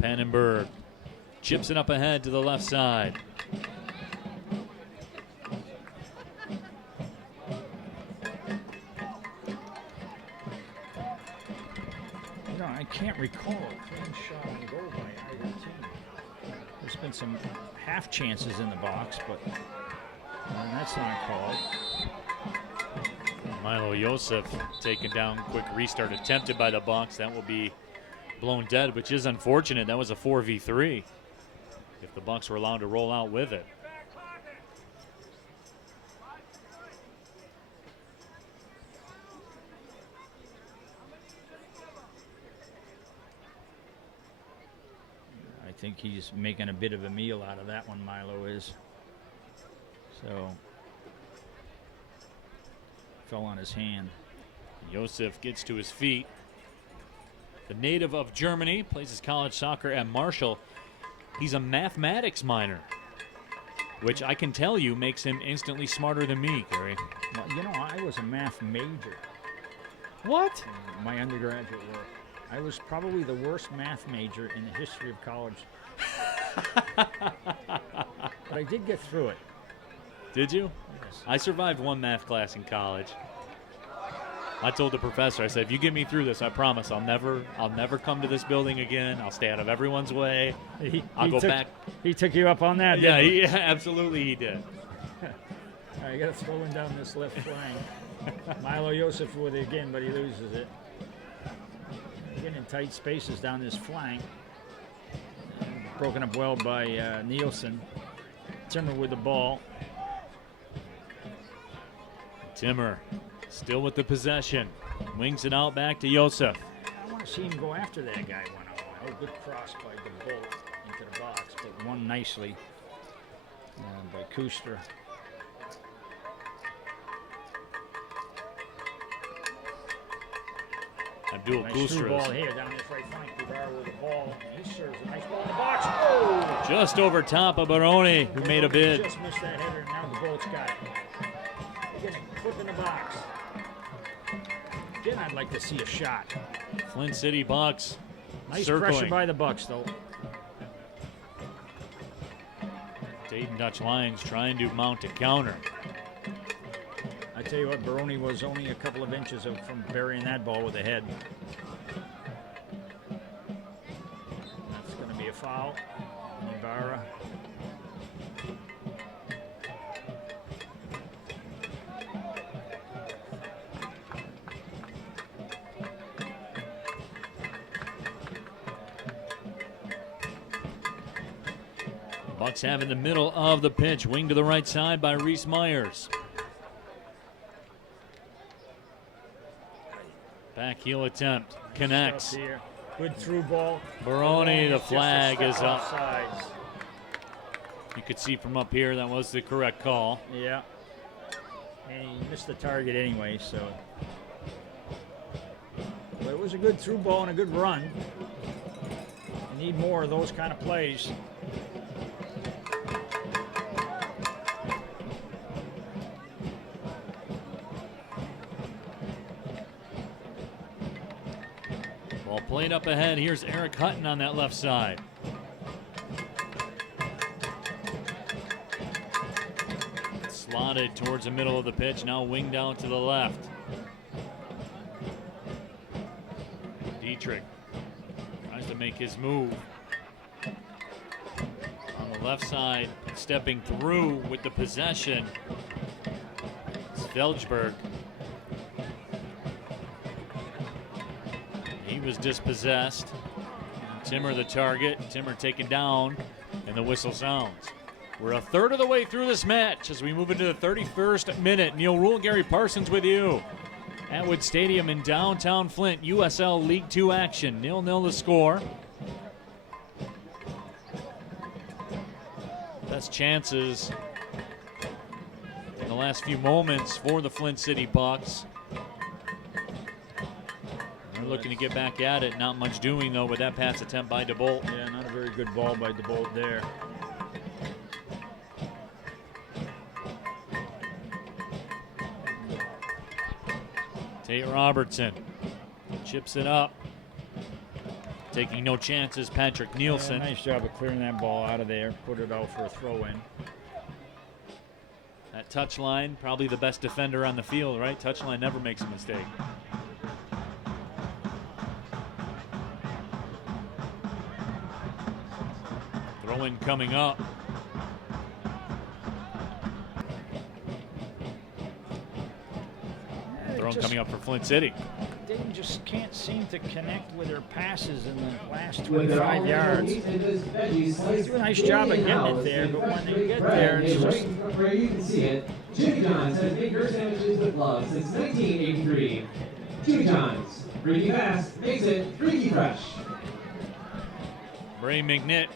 Pannenberg chips it up ahead to the left side. You know, I can't recall a clean shot on goal by either team. There's been some half chances in the box, but that's not called. Milo Yosef taken down, quick restart attempted by the Bucks. That will be blown dead, which is unfortunate. That was a 4v3 if the Bucks were allowed to roll out with it. I think he's making a bit of a meal out of that one, Milo is. So, fell on his hand. Yosef gets to his feet. The native of Germany, plays his college soccer at Marshall. He's a mathematics minor, which I can tell you makes him instantly smarter than me, Gary. Well, you know, I was a math major. What? My undergraduate work. I was probably the worst math major in the history of college. But I did get through it. Did you? Yes. I survived one math class in college. I told the professor, I said, if you get me through this, I promise I'll never come to this building again. I'll stay out of everyone's way. I'll go back. He took you up on that, Yeah, didn't he? absolutely he did. All right, you got to throw him down this left flank. Milo Yosef with it again, but he loses it. Getting in tight spaces down this flank. Broken up well by Nielsen. Timmer with the ball. Timmer still with the possession. Wings it out back to Yosef. I want to see him go after that guy one-on-one. Oh, good cross by the Bolt into the box, but won nicely by Kuster. Abdul Nice through Kustra ball here down this right flank. Guevara with the ball. And he serves a nice ball in the box. Oh! just over top of Baroni, who made a bid. Just missed that header, and now the Bolt's got it. They're getting a clip in the box. Again, I'd like to see a shot. Flint City Bucks Nice circling. pressure by the Bucks, though. Dayton Dutch Lions trying to mount a counter. I tell you what, Baroni was only a couple of inches from burying that ball with the head. That's going to be a foul. Ibarra. Bucks have in the middle of the pitch. Wing to the right side by Reese Myers. Back heel attempt. Connects. Here. Good through ball. Baroni, the Just a flag step is up. offsides. You could see from up here that was the correct call. Yeah. And he missed the target anyway, so. But it was a good through ball and a good run. You need more of those kind of plays. Ball played up ahead. Here's Eric Hutton on that left side. Slotted towards the middle of the pitch. Now winged out to the left. Dietrich tries to make his move. On the left side, stepping through with the possession. Svelgberg. He was dispossessed. Timmer the target. Timmer taken down, and the whistle sounds. We're a third of the way through this match as we move into the 31st minute. Neil Rule, Gary Parsons with you. Atwood Stadium in downtown Flint. USL League 2 action. 0-0 the score. Best chances in the last few moments for the Flint City Bucks. They're looking to get back at it. Not much doing, though, with that pass attempt by DeBolt. Yeah, not a very good ball by DeBolt there. Tate Robertson chips it up. Taking no chances, Patrick Nielsen. Yeah, nice job of clearing that ball out of there. Put it out for a throw-in. That touchline, probably the best defender on the field, right? Touchline never makes a mistake. Throw-in coming up. Throw-in coming up for Flint City. Dayton just can't seem to connect with their passes in the last With their 25 yards. They do a nice job of getting it there, but when they get there, it's just where you can see it. Jimmy John's has made your sandwiches with love since 1983. Jimmy John's, freaky fast, makes it freaky fresh. Bray McNitt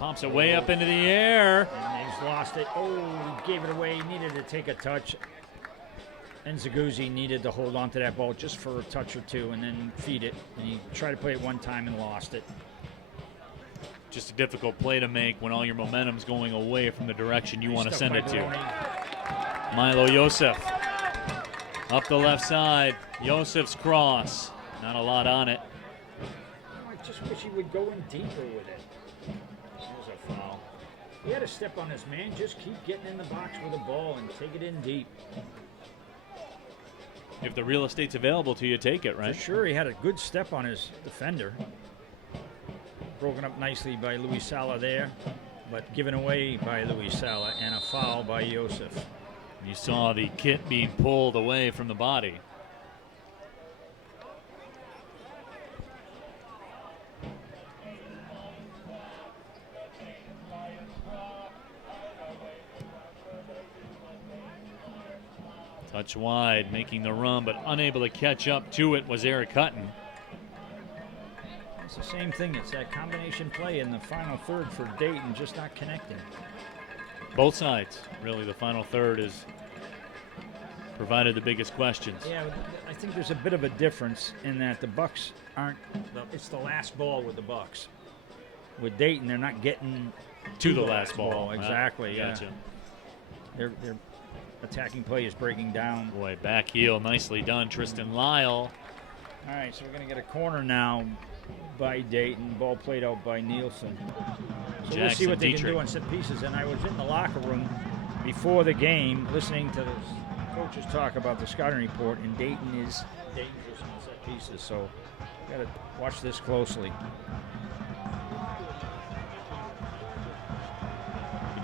pops it way up into the air. and they've lost it. Oh, he gave it away. He needed to take a touch. And Zaguzzi needed to hold on to that ball just for a touch or two and then feed it. And he tried to play it one time and lost it. Just a difficult play to make when all your momentum's going away from the direction you want to send it to. Milo Yosef up the left side. Yosef's cross. Not a lot on it. I just wish he would go in deeper with it. There's a foul. He had a step on this man. Just keep getting in the box with the ball and take it in deep. If the real estate's available to you, take it, right? For sure, he had a good step on his defender. Broken up nicely by Luis Sala there, but given away by Luis Sala, and a foul by Joseph. You saw the kit being pulled away from the body. Touch wide, making the run, but unable to catch up to it was Eric Hutton. It's the same thing. It's that combination play in the final third for Dayton, just not connecting. Both sides, really. The final third has provided the biggest questions. Yeah, I think there's a bit of a difference in that the Bucks aren't. It's the last ball with the Bucks. With Dayton, they're not getting to the last ball. Exactly. Gotcha. Yeah. Their attacking play is breaking down. Boy, back heel, nicely done, Tristan Lyle. All right, so we're going to get a corner now by Dayton. Ball played out by Nielsen. So we'll see what they can do on set pieces. And I was in the locker room before the game listening to the coaches talk about the scouting report, and Dayton is dangerous on set pieces. So got to watch this closely.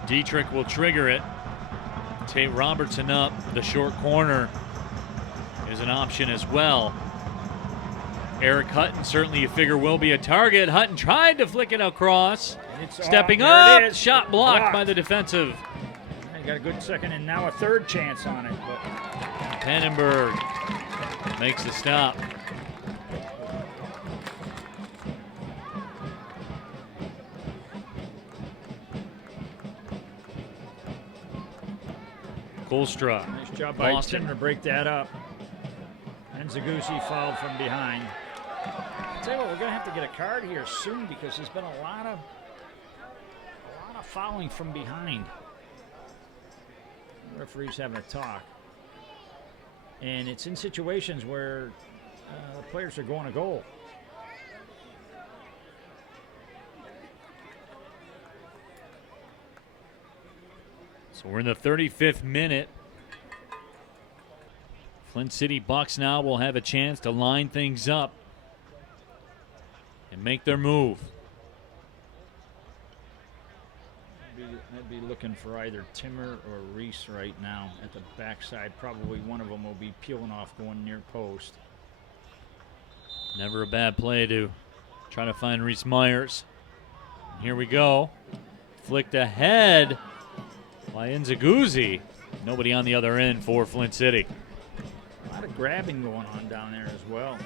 Dietrich will trigger it. Tate Robertson up. The short corner is an option as well. Eric Hutton, certainly you figure will be a target. Hutton tried to flick it across. Stepping up. Shot blocked by the defensive. He got a good second and now a third chance on it. But Pannenberg makes the stop. Kolstra. Nice job by Tim to break that up. And Zaguzzi fouled from behind. I'll tell you what, we're going to have to get a card here soon because there's been a lot of fouling from behind. The referee's having a talk. And it's in situations where the players are going to goal. So we're in the 35th minute. Flint City Bucks now will have a chance to line things up and make their move. I'd be looking for either Timmer or Reese right now at the backside. Probably one of them will be peeling off going near post. Never a bad play to try to find Reese Myers. Here we go. Flicked ahead by Nzaguzzi. Nobody on the other end for Flint City. A lot of grabbing going on down there as well.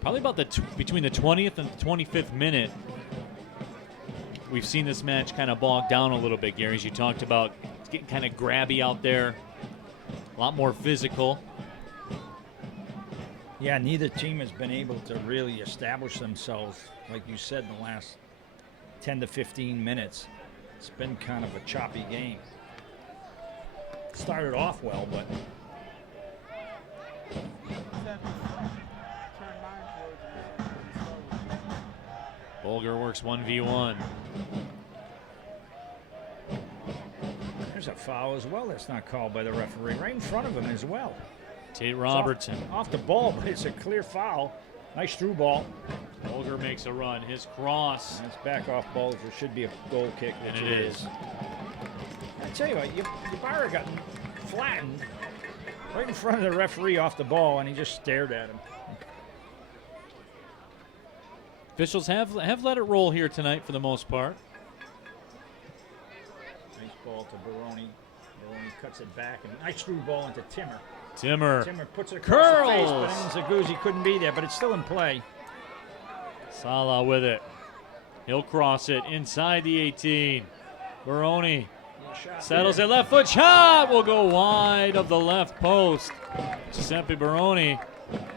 Probably about between the 20th and the 25th minute, we've seen this match kind of bog down a little bit, Gary, as you talked about. It's getting kind of grabby out there, a lot more physical. Yeah, neither team has been able to really establish themselves, like you said, in the last 10 to 15 minutes. It's been kind of a choppy game. Started off well, but Bolger works 1v1. There's a foul as well that's not called by the referee, right in front of him as well. Tate Robertson. Off the ball, but it's a clear foul. Nice through ball. Bolger makes a run. His cross. That's back off ball. There should be a goal kick, which And it is. I tell you what, Ybarra got flattened right in front of the referee off the ball, and he just stared at him. Officials have let it roll here tonight for the most part. Nice ball to Baroni. Baroni cuts it back, and nice through ball into Timmer. Timmer puts it across the face, curls. but Nzaguzzi couldn't be there, but it's still in play. Sala with it. He'll cross it inside the 18. Baroni settles it. Left foot shot will go wide of the left post. Giuseppe Baroni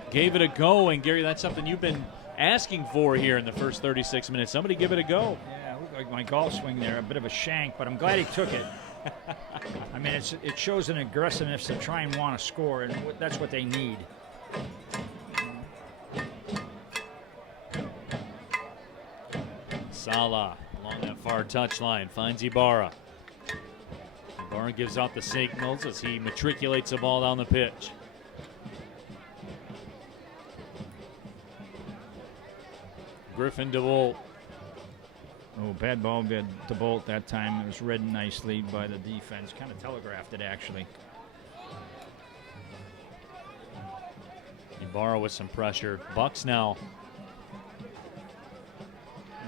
gave it a go, and Gary, that's something you've been asking for here in the first 36 minutes. Somebody give it a go. Yeah, it looked like my golf swing there, a bit of a shank, but I'm glad he took it. I mean, it shows an aggressiveness to try and want to score, and that's what they need. Sala along that far touchline finds Ibarra. Ibarra gives out the signals as he matriculates the ball down the pitch. Griffin DeWolt. Oh, bad ball, bad DeBolt that time. It was read nicely by the defense. Kind of telegraphed it, actually. Ibarra with some pressure. Bucks now.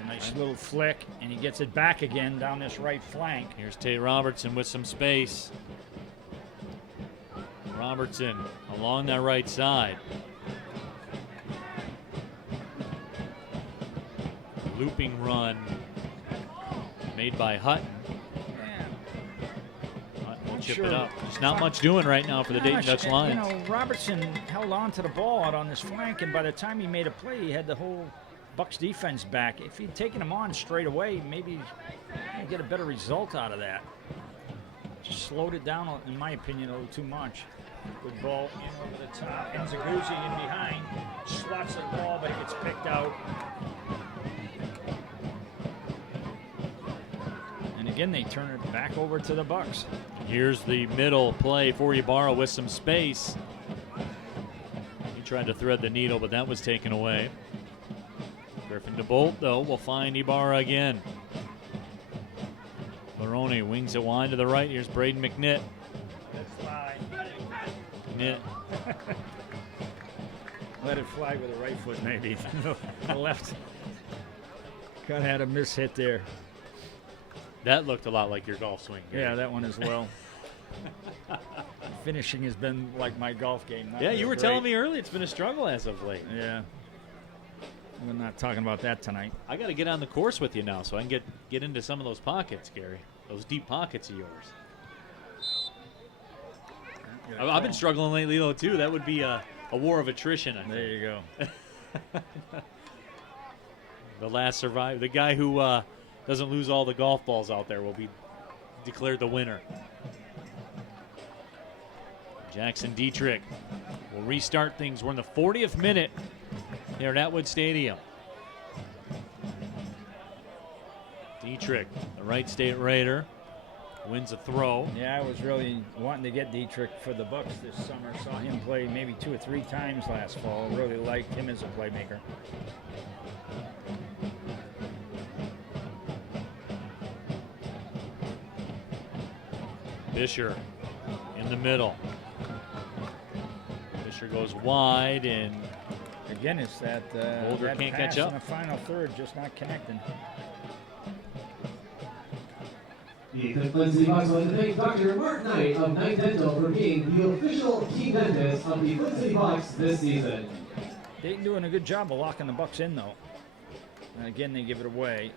A nice little flick, and he gets it back again down this right flank. Here's Tate Robertson with some space. Robertson along that right side. Looping run made by Hutton. Hutton will chip it up. There's not much doing right now for the Dayton Dutch Lions. You know, Robertson held on to the ball out on this flank, and by the time he made a play, he had the whole Bucks defense back. If he'd taken him on straight away, maybe he'd get a better result out of that. Just slowed it down, in my opinion, a little too much. Good ball in over the top. And Zaguzzi in behind. Slots the ball, but it gets picked out. And again, they turn it back over to the Bucks. Here's the middle play for Ibarra with some space. He tried to thread the needle, but that was taken away. Griffin DeBolt, though, will find Ibarra again. Barone wings it wide to the right. Here's Braden McNitt. Let's fly. McNitt. Let it fly with the right foot, maybe. The left. Kind of had a miss hit there. That looked a lot like your golf swing. Gary. Yeah, that one as well. Finishing has been like my golf game. Yeah, you were telling me earlier it's been a struggle as of late. Yeah. We're not talking about that tonight. I got to get on the course with you now so I can get into some of those pockets, Gary. Those deep pockets of yours. I've been struggling lately, though, too. That would be a war of attrition, I think. There you go. The last survivor. The guy who doesn't lose all the golf balls out there will be declared the winner. Jackson Dietrich will restart things. We're in the 40th minute here at Atwood Stadium. Dietrich, the Wright State Raider, wins a throw. Yeah, I was really wanting to get Dietrich for the Bucks this summer. Saw him play maybe 2 or 3 times last fall. Really liked him as a playmaker. Fisher in the middle. Fisher goes wide, and again, it's that Boulder that can't pass catch up. in the final third, just not connecting. The Flint City Bucks would like to thank Dr. Mark Knight of Knight Dental for being the official key dentist of the Flint City Bucks this season. Dayton doing a good job of locking the Bucks in, though. And again, they give it away.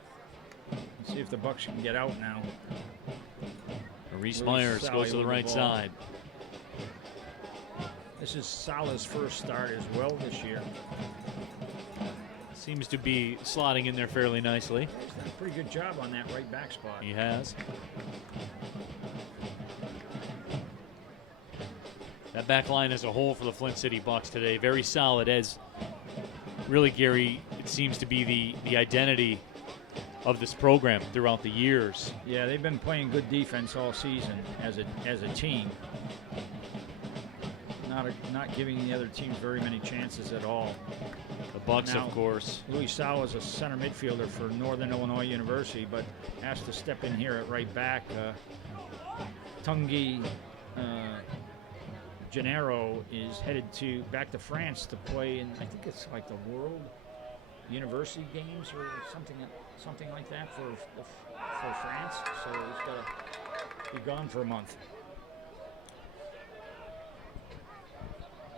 Let's see if the Bucks can get out now. Reese Myers goes to the right side. This is Sala's first start as well this year. Seems to be slotting in there fairly nicely. He's done a pretty good job on that right back spot. He has. That back line as a whole for the Flint City Bucks today, very solid, as really, Gary, it seems to be the identity of this program throughout the years. Yeah, they've been playing good defense all season as a team. Not giving the other teams very many chances at all. The Bucks, now, of course. Louis Sala is a center midfielder for Northern Illinois University, but has to step in here at right back. Tanguy Gennaro is headed back to France to play in, I think it's like the World University Games or something like that for France. So he's got to be gone for a month.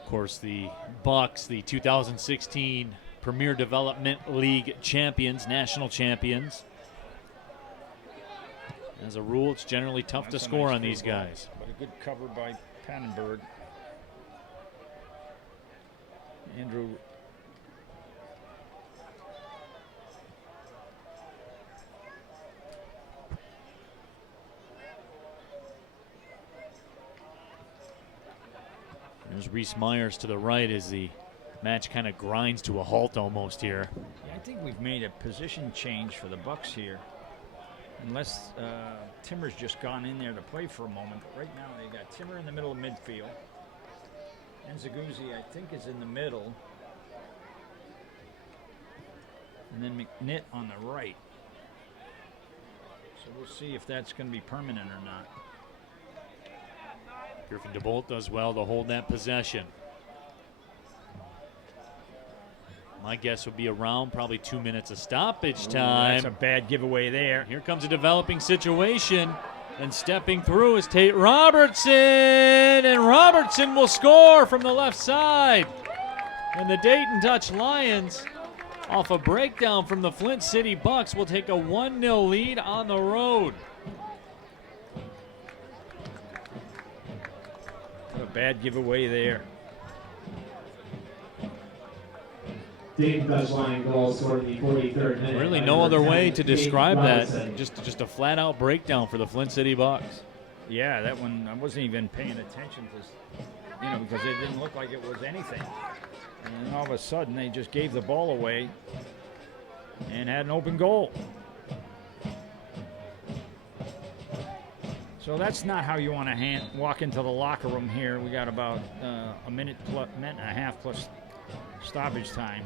Of course, the Bucks, the 2016 Premier Development League champions, national champions. As a rule, it's generally tough to score on these guys. But a good cover by Pannenberg. Andrew There's Reese Myers to the right as the match kind of grinds to a halt almost here. Yeah, I think we've made a position change for the Bucks here. Unless Timmer's just gone in there to play for a moment. But right now they got Timmer in the middle of midfield. And Zaguzzi, I think, is in the middle. And then McNitt on the right. So we'll see if that's going to be permanent or not. Griffin DeBolt does well to hold that possession. My guess would be around probably 2 minutes of stoppage time. That's a bad giveaway there. Here comes a developing situation. And stepping through is Tate Robertson. And Robertson will score from the left side. And the Dayton Dutch Lions, off a breakdown from the Flint City Bucks, will take a 1-0 lead on the road. A bad giveaway there. Dayton Dutch Lion goal scored in the 43rd minute. Really no other way to describe that. Just a flat-out breakdown for the Flint City Bucks. Yeah, that one, I wasn't even paying attention to, because it didn't look like it was anything. And then all of a sudden, they just gave the ball away and had an open goal. So that's not how you want to walk into the locker room here. We got about a minute and a half plus stoppage time.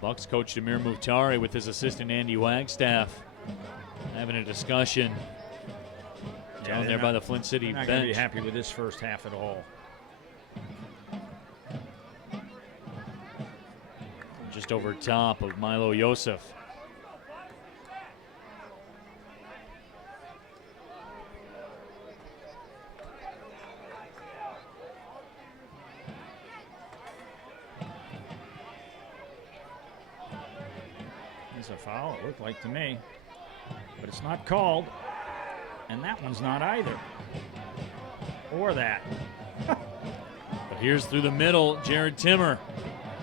Bucks coach Amir Muhtari with his assistant Andy Wagstaff having a discussion down there by the Flint City bench. Not going to be happy with this first half at all. Just over top of Milo Yosef. It's a foul, it looked like to me. But it's not called. And that one's not either. Or that. But here's through the middle, Jared Timmer.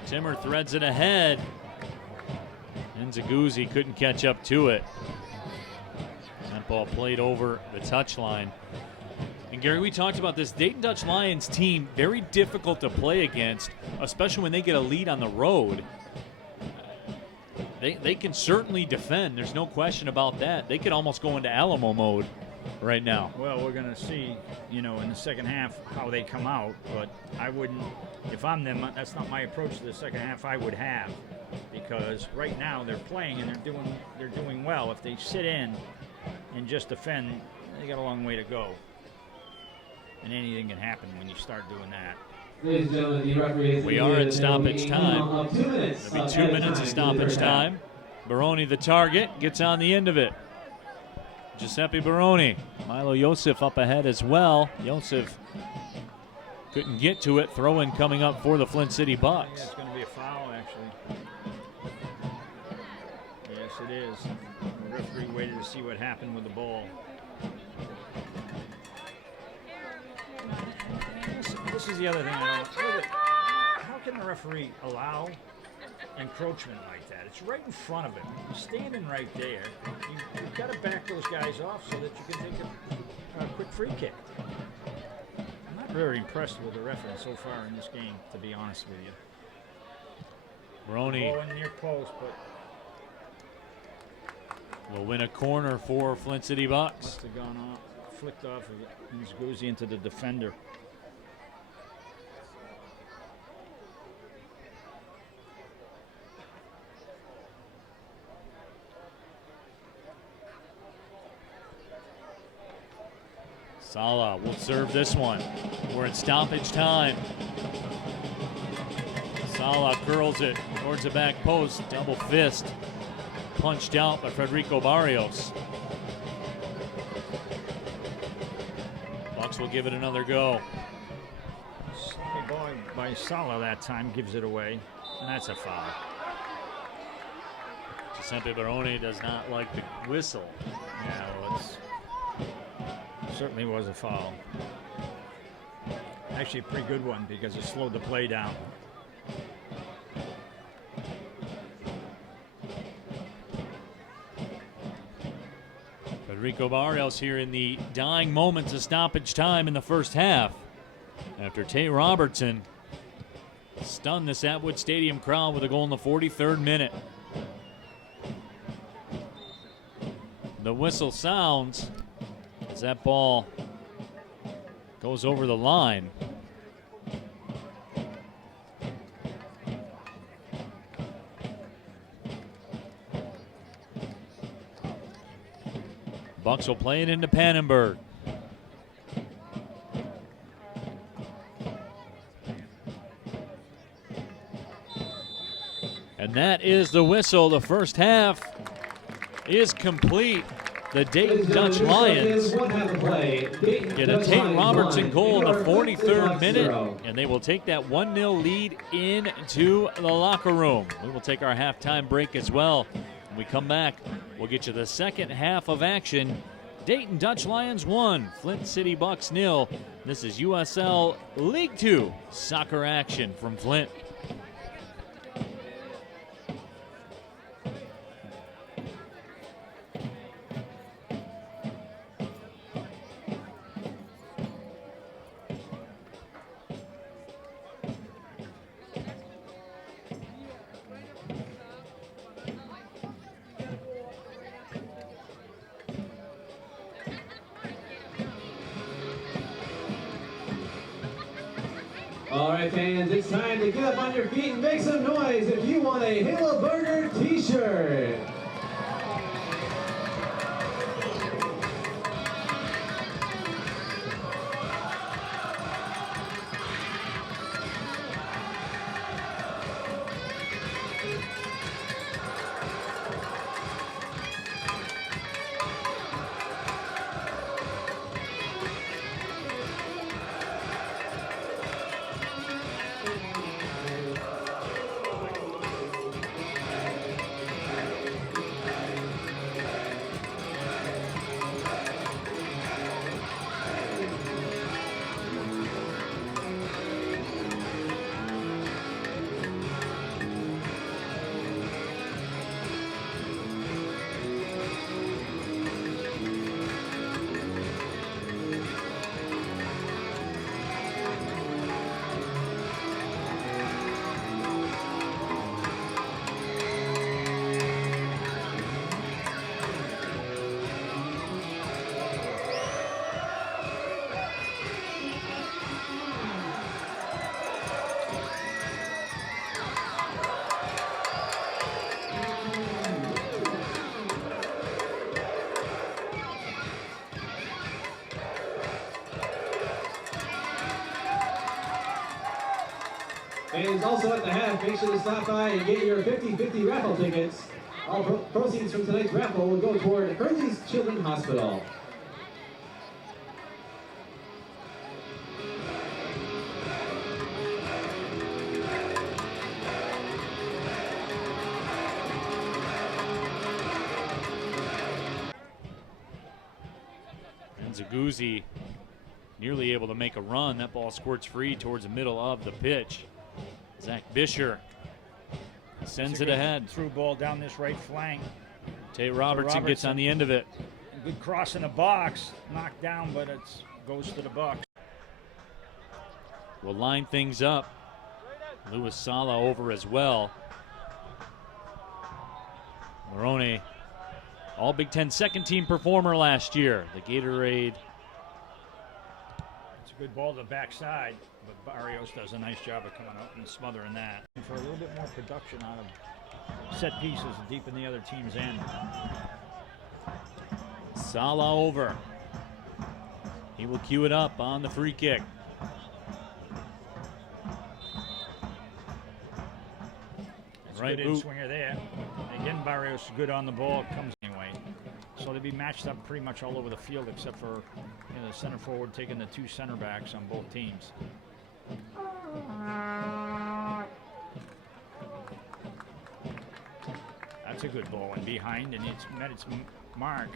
Timmer threads it ahead. And Zaguzzi couldn't catch up to it. That ball played over the touchline. And Gary, we talked about this. Dayton Dutch Lions team, very difficult to play against, especially when they get a lead on the road. They can certainly defend. There's no question about that. They could almost go into Alamo mode right now. Well, we're going to see, in the second half how they come out. But I wouldn't, if I'm them, that's not my approach to the second half I would have. Because right now they're playing and they're doing well. If they sit in and just defend, they got a long way to go. And anything can happen when you start doing that. Ladies and gentlemen, the referee We are at stoppage time. There'll be 2 minutes of stoppage time. Baroni, the target, gets on the end of it. Giuseppe Baroni. Milo Yosef up ahead as well. Yosef couldn't get to it. Throw-in coming up for the Flint City Bucks. It's going to be a foul, actually. Yes, it is. The referee waited to see what happened with the ball. This is the other thing I don't. How can the referee allow encroachment like that? It's right in front of him. He's standing right there. You've got to back those guys off so that you can take a quick free kick. I'm not very impressed with the referee so far in this game, to be honest with you. Baroni Ball in near post, but will win a corner for Flint City Bucks. must have gone off, flicked off of it. Zaguzzi into the defender. Sala will serve this one. We're at stoppage time. Sala curls it towards the back post. Double fist. Punched out by Federico Barrios. Bucks will give it another go. Sloppy ball by Sala that time gives it away, and that's a foul. Giuseppe Baroni does not like the whistle. Yeah, well, certainly was a foul. Actually, a pretty good one because it slowed the play down. Federico Barrios here in the dying moments of stoppage time in the first half. after Tate Robertson stunned this Atwood Stadium crowd with a goal in the 43rd minute. The whistle sounds as that ball goes over the line. Bucks will play it into Pannenberg. And that is the whistle. The first half is complete. The Dayton Dutch Lions get a Tate Robertson goal in the 43rd minute, and they will take that 1-0 lead into the locker room. We will take our halftime break as well. When we come back, we'll get you the second half of action. Dayton Dutch Lions 1, Flint City Bucks 0. This is USL League 2 soccer action from Flint. All right, fans, it's time to get up on your feet and make some noise if you want a Halo Burger t-shirt. Fans also at the half, make sure to stop by and get your 50-50 raffle tickets. All proceeds from tonight's raffle will go toward Hurley's Children's Hospital. And Zaguzzi nearly able to make a run. That ball squirts free towards the middle of the pitch. Zach Bisher sends it ahead. Through ball down this right flank. Tate Robertson gets on the end of it. Good cross in the box. Knocked down, but it goes to the Bucks. We'll line things up. Lewis Sala over as well. Morone, all Big Ten second team performer last year. The Gatorade. It's a good ball to the backside, but Barrios does a nice job of coming up and smothering that. For a little bit more production out of set pieces deep in the other team's end. Sala over. He will cue it up on the free kick. Right good in-swinger there. Again, Barrios good on the ball, comes anyway. So they'd be matched up pretty much all over the field except for the center forward taking the two center backs on both teams. That's a good ball and behind, and it's met its mark.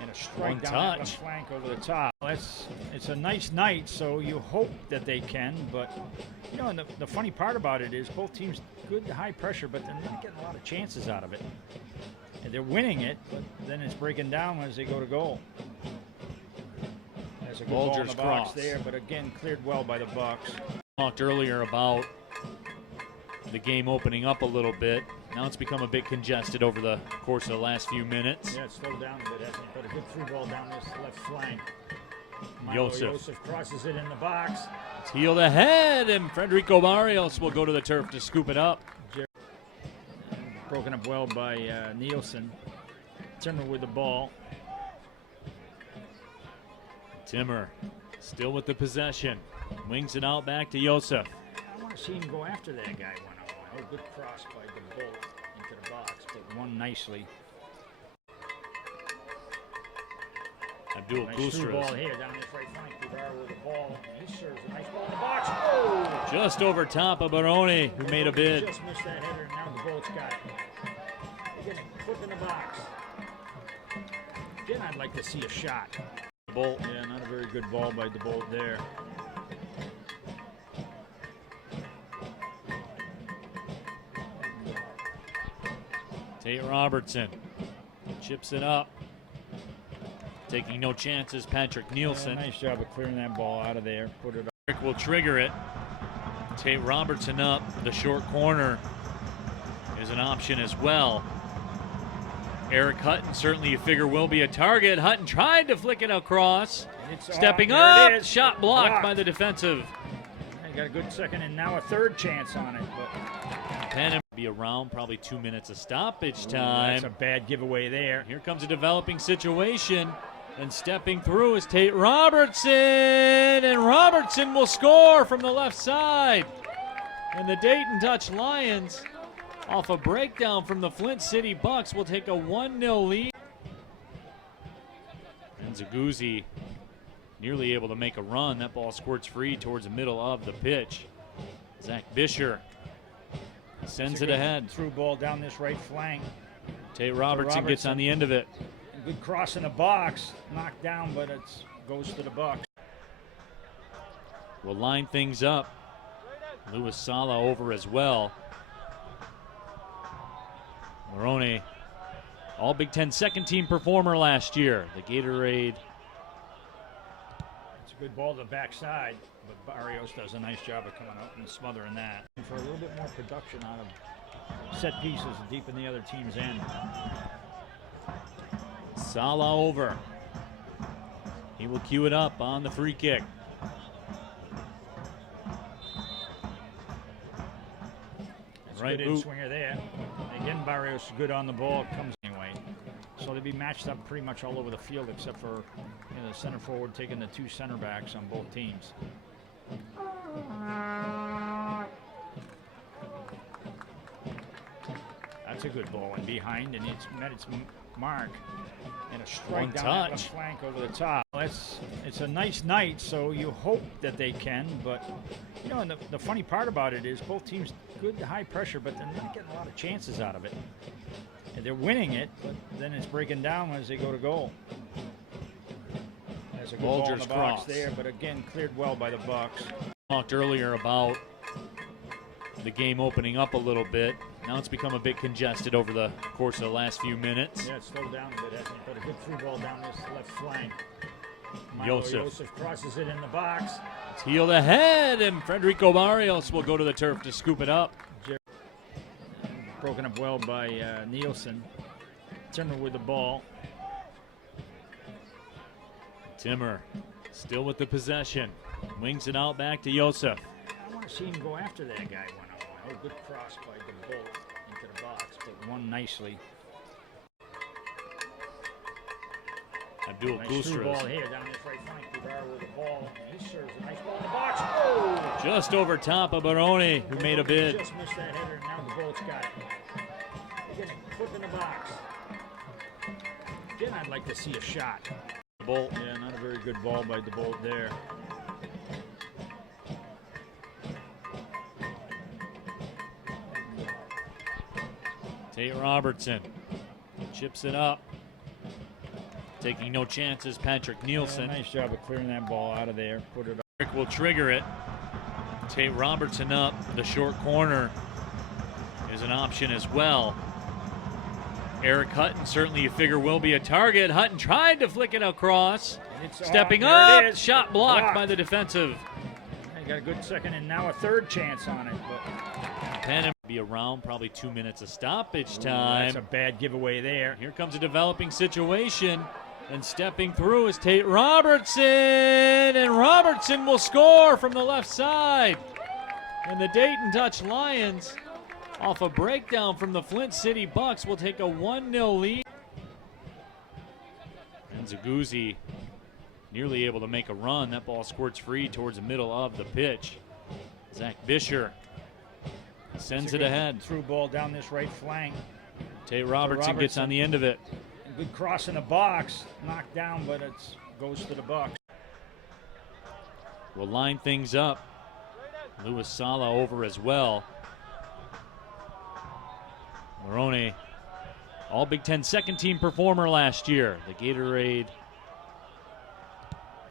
And a strike down the flank over the top. It's a nice night, so you hope that they can, but and the funny part about it is both teams good high pressure, but they're not getting a lot of chances out of it. And they're winning it, but then it's breaking down as they go to goal. There's a good ball in Bulger's the box cross. there, but again, cleared well by the Bucks. Talked earlier about the game opening up a little bit. Now it's become a bit congested over the course of the last few minutes. Yeah, it's slowed down a bit, hasn't it? But a good through ball down this left flank. Joseph crosses it in the box. It's heeled ahead, and Federico Barrios will go to the turf to scoop it up. Broken up well by Nielsen. Timmer with the ball. Timmer still with the possession. Wings it out back to Joseph. I want to see him go after that guy one-on-one. Oh, good cross by the Bolt into the box, but won nicely. Abdul Nice through ball Gustras here down this right flank. Guevara with the ball. He serves a nice ball in the box. Oh! just over top of Baroni, who made a bid. Just missed that header, and now the Bolt's got it. They get a foot in the box. Then I'd like to see a shot. Bolt. Yeah, not a very good ball by the Bolt there. Tate Robertson chips it up. Taking no chances, Patrick Nielsen. Nice job of clearing that ball out of there. Put it up. Rick will trigger it. Tate Robertson up. The short corner is an option as well. Eric Hutton, certainly you figure will be a target. Hutton tried to flick it across. Stepping up. Shot blocked by the defensive. He got a good second and now a third chance on it. But Penn be around probably 2 minutes of stoppage time. that's a bad giveaway there. Here comes a developing situation. And stepping through is Tate Robertson. And Robertson will score from the left side. And the Dayton Dutch Lions, off a breakdown from the Flint City Bucks, will take a 1-0 lead. And Zaguzzi nearly able to make a run. That ball squirts free towards the middle of the pitch. Zach Bisher sends it ahead. Through ball down this right flank. Tate Robertson gets on the end of it. Good cross in the box. Knocked down, but it goes to the Bucks. Will line things up. Louis Sala over as well. Morone, all Big Ten second team performer last year. The Gatorade. It's a good ball to the backside, but Barrios does a nice job of coming out and smothering that. For a little bit more production out of set pieces deep in the other team's end. Sala over. He will cue it up on the free kick. Right good boot. swinger there. Again, Barrios is good on the ball. Comes anyway. So they'll be matched up pretty much all over the field except for the center forward taking the two center backs on both teams. That's a good ball and behind, and it's met its mark. And a strike One down that touch. left flank over the top. It's a nice night, so you hope that they can. But and the funny part about it is both teams good high pressure, but they're not getting a lot of chances out of it. And they're winning it, but then it's breaking down as they go to goal. There's a good ball in Bulger's the box cross. there, but again cleared well by the Bucks. Talked earlier about the game opening up a little bit. Now it's become a bit congested over the course of the last few minutes. Yeah, it's slowed down a bit, hasn't it? But a good through ball down this left flank. Joseph crosses it in the box. It's heeled ahead, and Federico Barrios will go to the turf to scoop it up. Broken up well by Nielsen. Timmer with the ball. Timmer still with the possession. Wings it out back to Joseph. I want to see him go after that guy one-on-one. Oh, good cross by the Bolt into the box, but won nicely. Abdul Nice through ball Gustras here down this right flank. Guevara with the ball. He serves a nice ball in the box. Oh! just over top of Baroni, who made a bid. Just missed that header, and now the Bolt's got it. They get a foot in the box. Then I'd like to see a shot. Bolt. Yeah, not a very good ball by the Bolt there. Tate Robertson chips it up. Taking no chances, Patrick Nielsen. Nice job of clearing that ball out of there. Put it up. Rick will trigger it. Tate Robertson up. The short corner is an option as well. Eric Hutton, certainly you figure will be a target. Hutton tried to flick it across. It's Stepping there up, it is. shot blocked by the defensive. They got a good second and now a third chance on it. But Penn be around probably 2 minutes of stoppage time. that's a bad giveaway there. Here comes a developing situation. And stepping through is Tate Robertson. And Robertson will score from the left side. And the Dayton Dutch Lions, off a breakdown from the Flint City Bucks, will take a 1-0 lead. And Zaguzzi nearly able to make a run. That ball squirts free towards the middle of the pitch. Zach Bisher sends it ahead. Through ball down this right flank. Tate Robertson gets on the end of it. Good cross in the box. Knocked down, but it goes to the Bucks. We'll line things up. Louis Sala over as well. Morone, all Big Ten second team performer last year. The Gatorade.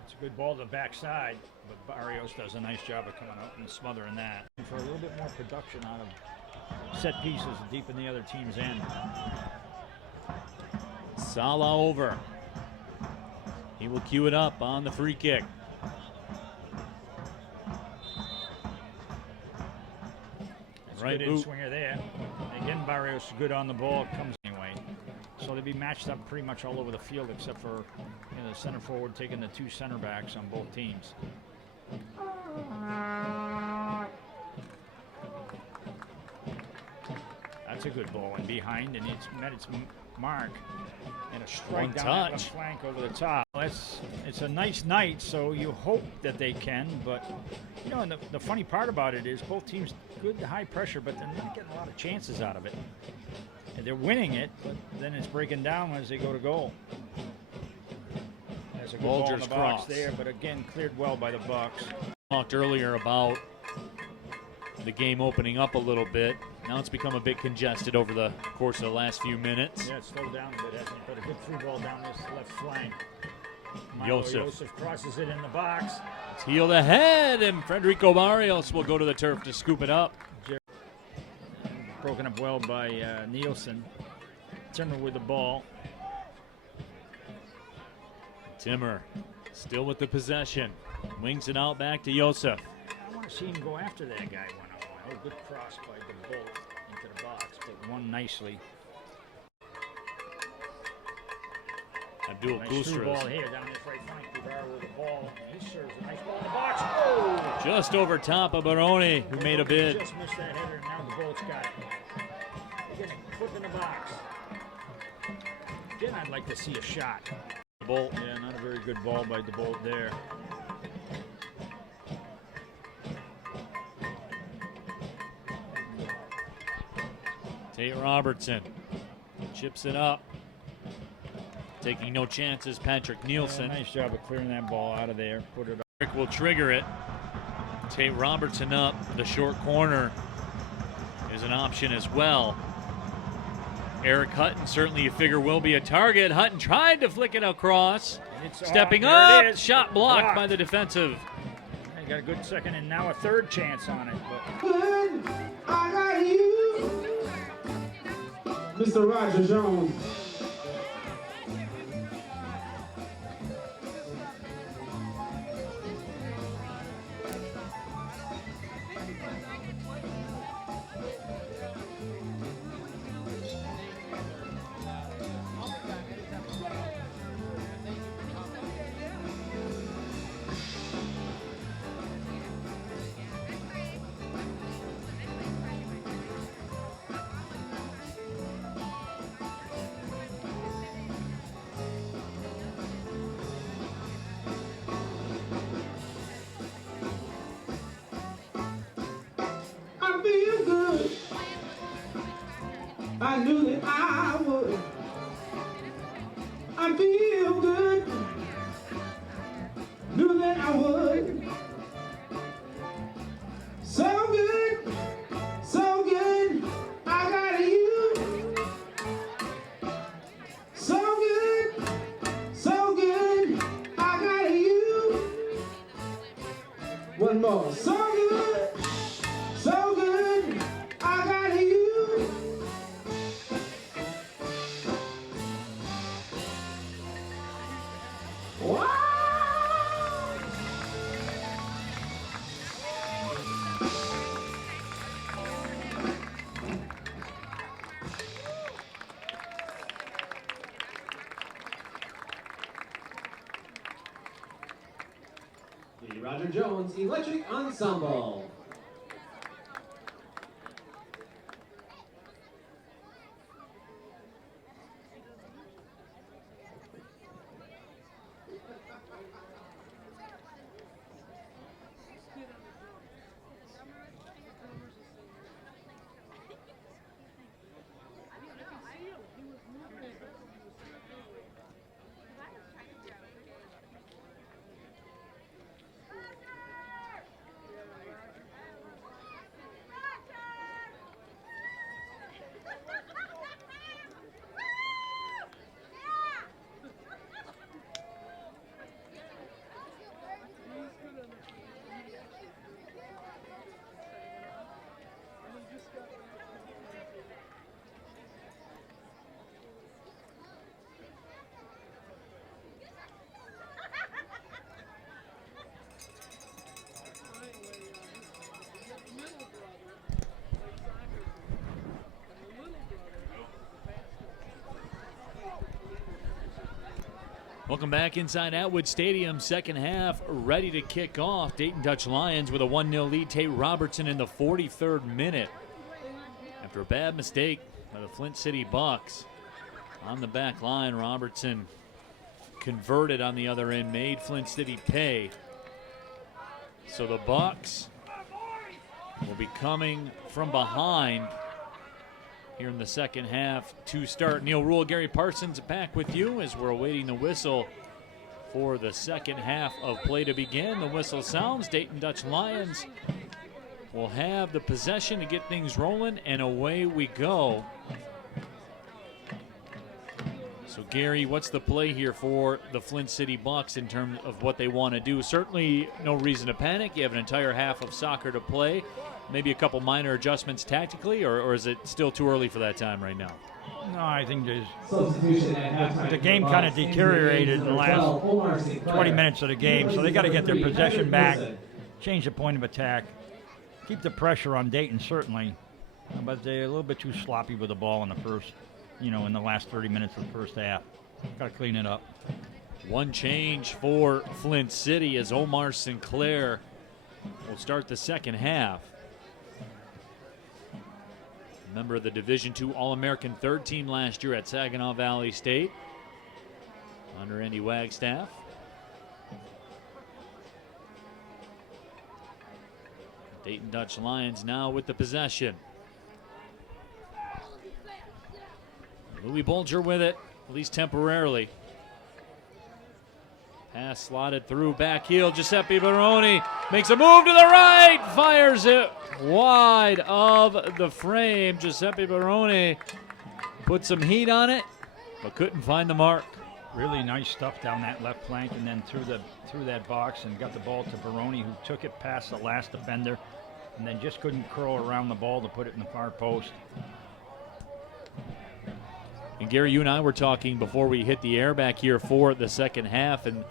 It's a good ball to the backside, but Barrios does a nice job of coming out and smothering that. For a little bit more production out of set pieces deep in the other team's end. Sala over. He will cue it up on the free kick. Right boot. Swinger there. Again, Barrios is good on the ball. Comes anyway. So they'll be matched up pretty much all over the field except for the center forward taking the two center backs on both teams. That's a good ball and behind, and it's met its mark. And a strike down that left flank over the top. It's a nice night, so you hope that they can, but and the funny part about it is both teams good high pressure, but they're not getting a lot of chances out of it. And they're winning it, but then it's breaking down as they go to goal. There's a good ball in the box there, but again cleared well by the Bucks. Talked earlier about the game opening up a little bit. Now it's become a bit congested over the course of the last few minutes. Yeah, it's slowed down a bit, hasn't it? But a good through ball down this left flank. Joseph crosses it in the box. It's heeled ahead, and Federico Barrios will go to the turf to scoop it up. Broken up well by Nielsen. Timmer with the ball. Timmer still with the possession. Wings it out back to Joseph. I want to see him go after that guy one-on-one. Oh, good cross by the Bolt into the box, but won nicely. Abdul Nice through ball here down this right flank. Guevara with the ball. He serves a nice ball in the box. Oh! Just over top of Barone, who made a bid. Just missed that header, and now the Bolt's got it. Again, flip in the box. Again, I'd like to see a shot. Bolt. Yeah, not a very good ball by the Bolt there. Tate Robertson chips it up. Taking no chances, Patrick Nielsen. Yeah, nice job of clearing that ball out of there. Put it up. Rick will trigger it. Tate Robertson up. The short corner is an option as well. Eric Hutton, certainly you figure will be a target. Hutton tried to flick it across. Stepping up, shot blocked by the defensive. They got a good second and now a third chance on it. Good, I got you. Mr. Roger Jones. I knew that I would. I feel good. Knew that I would. So good, so good. I got you. So good, so good. I got you. One more. So good, so good. I got you. the Roger Jones Electric Ensemble. Welcome back inside Atwood Stadium. Second half ready to kick off. Dayton Dutch Lions with a 1-0 lead. Tate Robertson in the 43rd minute. After a bad mistake by the Flint City Bucks. On the back line, Robertson converted on the other end, made Flint City pay. So the Bucks will be coming from behind here in the second half to start. Neil Rule, Gary Parsons back with you as we're awaiting the whistle for the second half of play to begin. The whistle sounds. Dayton Dutch Lions will have the possession to get things rolling, and away we go. So Gary, what's the play here for the Flint City Bucks in terms of what they want to do? Certainly no reason to panic. You have an entire half of soccer to play. Maybe a couple minor adjustments tactically, or is it still too early for that time right now? No, I think Substitution at halftime. the game kind of deteriorated in the last 20 minutes of the game, so they got to get their possession back, change the point of attack, keep the pressure on Dayton certainly, but they're a little bit too sloppy with the ball in the first, in the last 30 minutes of the first half. Got to clean it up. One change for Flint City as Omar Sinclair will start the second half. Member of the Division II All-American third team last year at Saginaw Valley State under Andy Wagstaff. Dayton Dutch Lions now with the possession. Louis Bolger with it, at least temporarily. Pass slotted through, back heel. Giuseppe Baroni makes a move to the right, fires it wide of the frame. Giuseppe Baroni put some heat on it, but couldn't find the mark. Really nice stuff down that left flank, and then through that box and got the ball to Baroni, who took it past the last defender, and then just couldn't curl around the ball to put it in the far post. And Gary, you and I were talking before we hit the air back here for the second half, and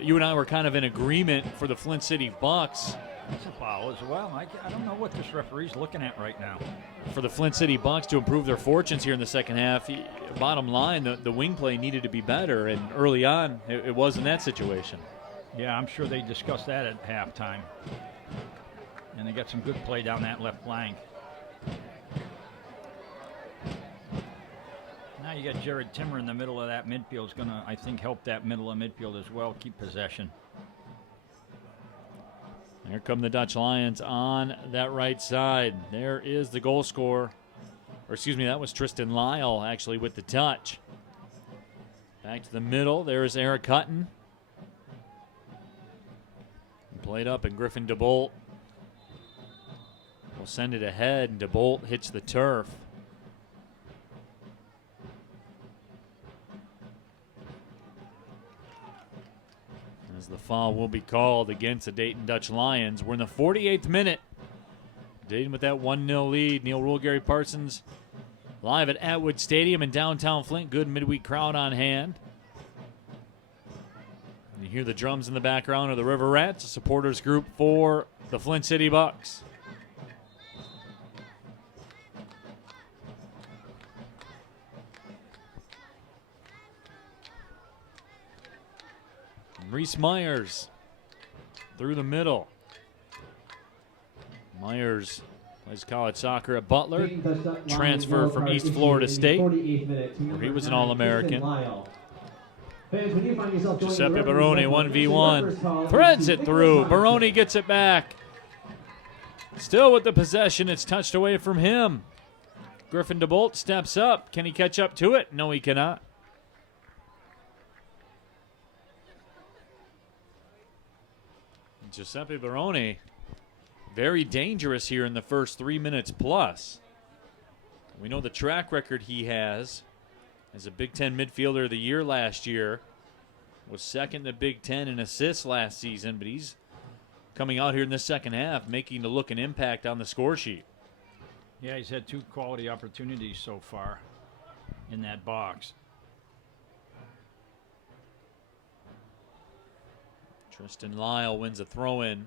you and I were kind of in agreement for the Flint City Bucks. That's a foul as well. I don't know what this referee's looking at right now. For the Flint City Bucks to improve their fortunes here in the second half, bottom line, the wing play needed to be better, and early on, it was in that situation. Yeah, I'm sure they discussed that at halftime. And they got some good play down that left flank. Now you got Jared Timmer in the middle of that midfield. Is going to, I think, help that middle of midfield as well, keep possession. Here come the Dutch Lions on that right side. There is the goal scorer. Or excuse me, that was Tristan Lyle actually with the touch. Back to the middle. There's Eric Hutton. Played up, and Griffin DeBolt will send it ahead, and DeBolt hits the turf. As the foul will be called against the Dayton Dutch Lions. We're in the 48th minute. Dayton with that 1-0 lead. Neil Rule, Gary Parsons live at Atwood Stadium in downtown Flint. Good midweek crowd on hand. You hear the drums in the background of the River Rats, a supporters group for the Flint City Bucks. Reese Myers through the middle. Myers plays college soccer at Butler. Transfer from East Florida State, where he was an All-American. Giuseppe Baroni, 1v1. Threads it through. Baroni gets it back. Still with the possession. It's touched away from him. Griffin DeBolt steps up. Can he catch up to it? No, he cannot. Giuseppe Baroni, very dangerous here in the first 3 minutes plus. We know the track record he has as a Big Ten midfielder of the year last year. Was second in the Big Ten in assists last season, but he's coming out here in the second half, making a look and impact on the score sheet. Yeah, he's had 2 quality opportunities so far in that box. Tristan Lyle wins a throw-in.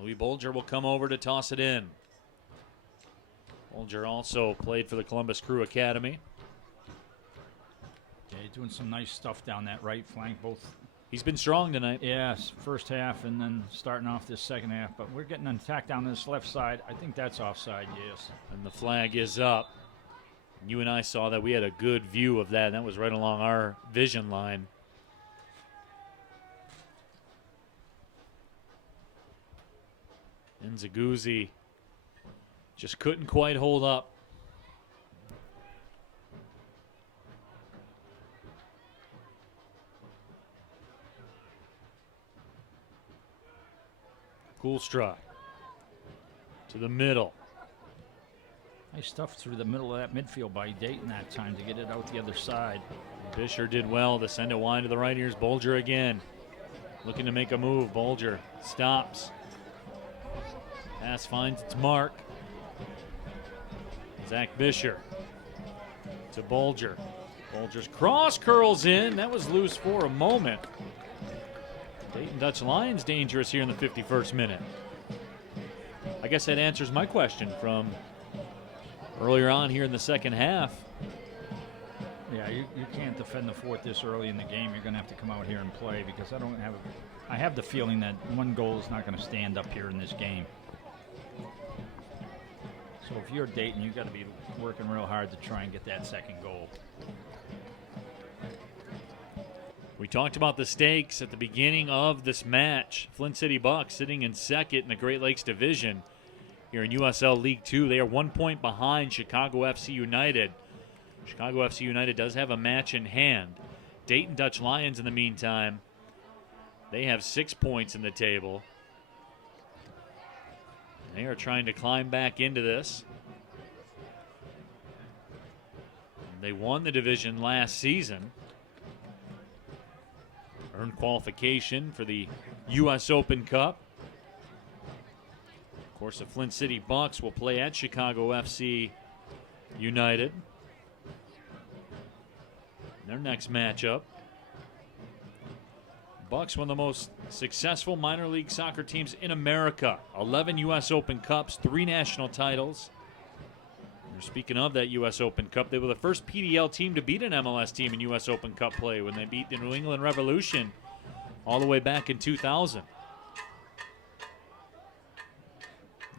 Louis Bolger will come over to toss it in. Bolger also played for the Columbus Crew Academy. Yeah, he's doing some nice stuff down that right flank. He's been strong tonight. Yes, first half and then starting off this second half. But we're getting an attack down this left side. I think that's offside, yes. And the flag is up. You and I saw that. We had a good view of that, and that was right along our vision line. Nzaguzzi just couldn't quite hold up. Koolstra to the middle. Nice stuff through the middle of that midfield by Dayton that time to get it out the other side. Bisher did well to send it wide to the right. Here's Bolger again. Looking to make a move. Bolger stops. Pass finds its mark. Zach Bisher to Bolger. Bolger's cross curls in. That was loose for a moment. Dayton Dutch Lions dangerous here in the 51st minute. I guess that answers my question from earlier on here in the second half. Yeah, you can't defend the fort this early in the game. You're going to have to come out here and play because I have the feeling that one goal is not going to stand up here in this game. So if you're Dayton, you've got to be working real hard to try and get that second goal. We talked about the stakes at the beginning of this match. Flint City Bucks sitting in second in the Great Lakes Division here in USL League 2. They are 1 point behind Chicago FC United. Chicago FC United does have a match in hand. Dayton Dutch Lions, in the meantime, they have 6 points in the table. They are trying to climb back into this. They won the division last season. Earned qualification for the U.S. Open Cup. Of course, the Flint City Bucks will play at Chicago FC United. Their next matchup. Bucks, one of the most successful minor league soccer teams in America. 11 U.S. Open Cups, 3 national titles. Speaking of that U.S. Open Cup, they were the first PDL team to beat an MLS team in U.S. Open Cup play when they beat the New England Revolution all the way back in 2000.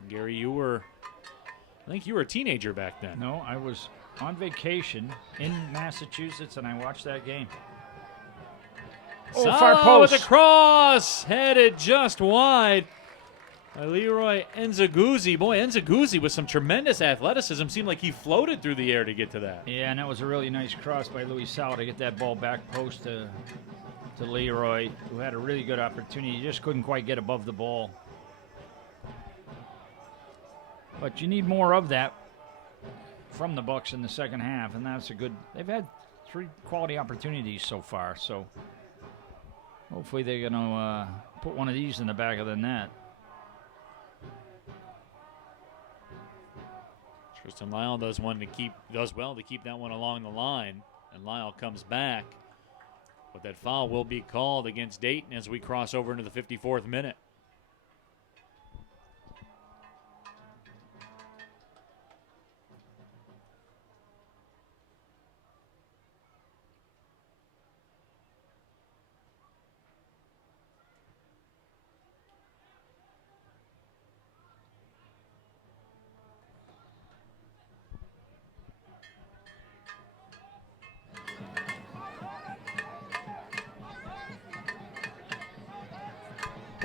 Gary, I think you were a teenager back then. No, I was on vacation in Massachusetts, and I watched that game. Far post with a cross, headed just wide by Leroy Nzaguzzi. Boy, Nzaguzzi with some tremendous athleticism. Seemed like he floated through the air to get to that. Yeah, and that was a really nice cross by Luis Sala to get that ball back post to Leroy, who had a really good opportunity. He just couldn't quite get above the ball. But you need more of that from the Bucks in the second half, and that's a good. They've had 3 quality opportunities so far, so hopefully they're going to put one of these in the back of the net. Tristan Lyle does well to keep that one along the line, and Lyle comes back. But that foul will be called against Dayton as we cross over into the 54th minute.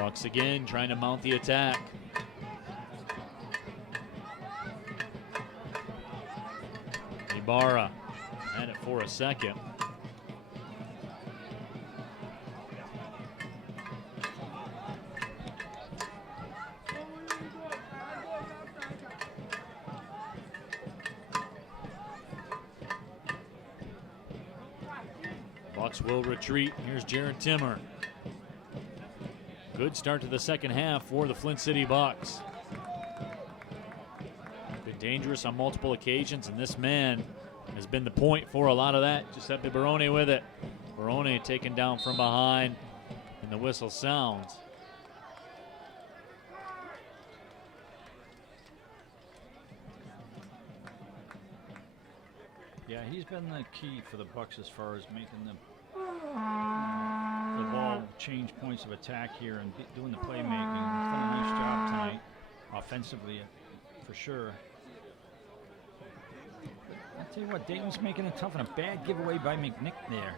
Bucks again trying to mount the attack. Ibarra had it for a second. Bucks will retreat. Here's Jared Timmer. Good start to the second half for the Flint City Bucks. Been dangerous on multiple occasions, and this man has been the point for a lot of that. Giuseppe Barone with it. Barone taken down from behind, and the whistle sounds. Yeah, he's been the key for the Bucks as far as making the ball change points of attack here and doing the playmaking. He's done a nice job tonight, offensively, for sure. I'll tell you what, Dayton's making it tough, and a bad giveaway by McNick there.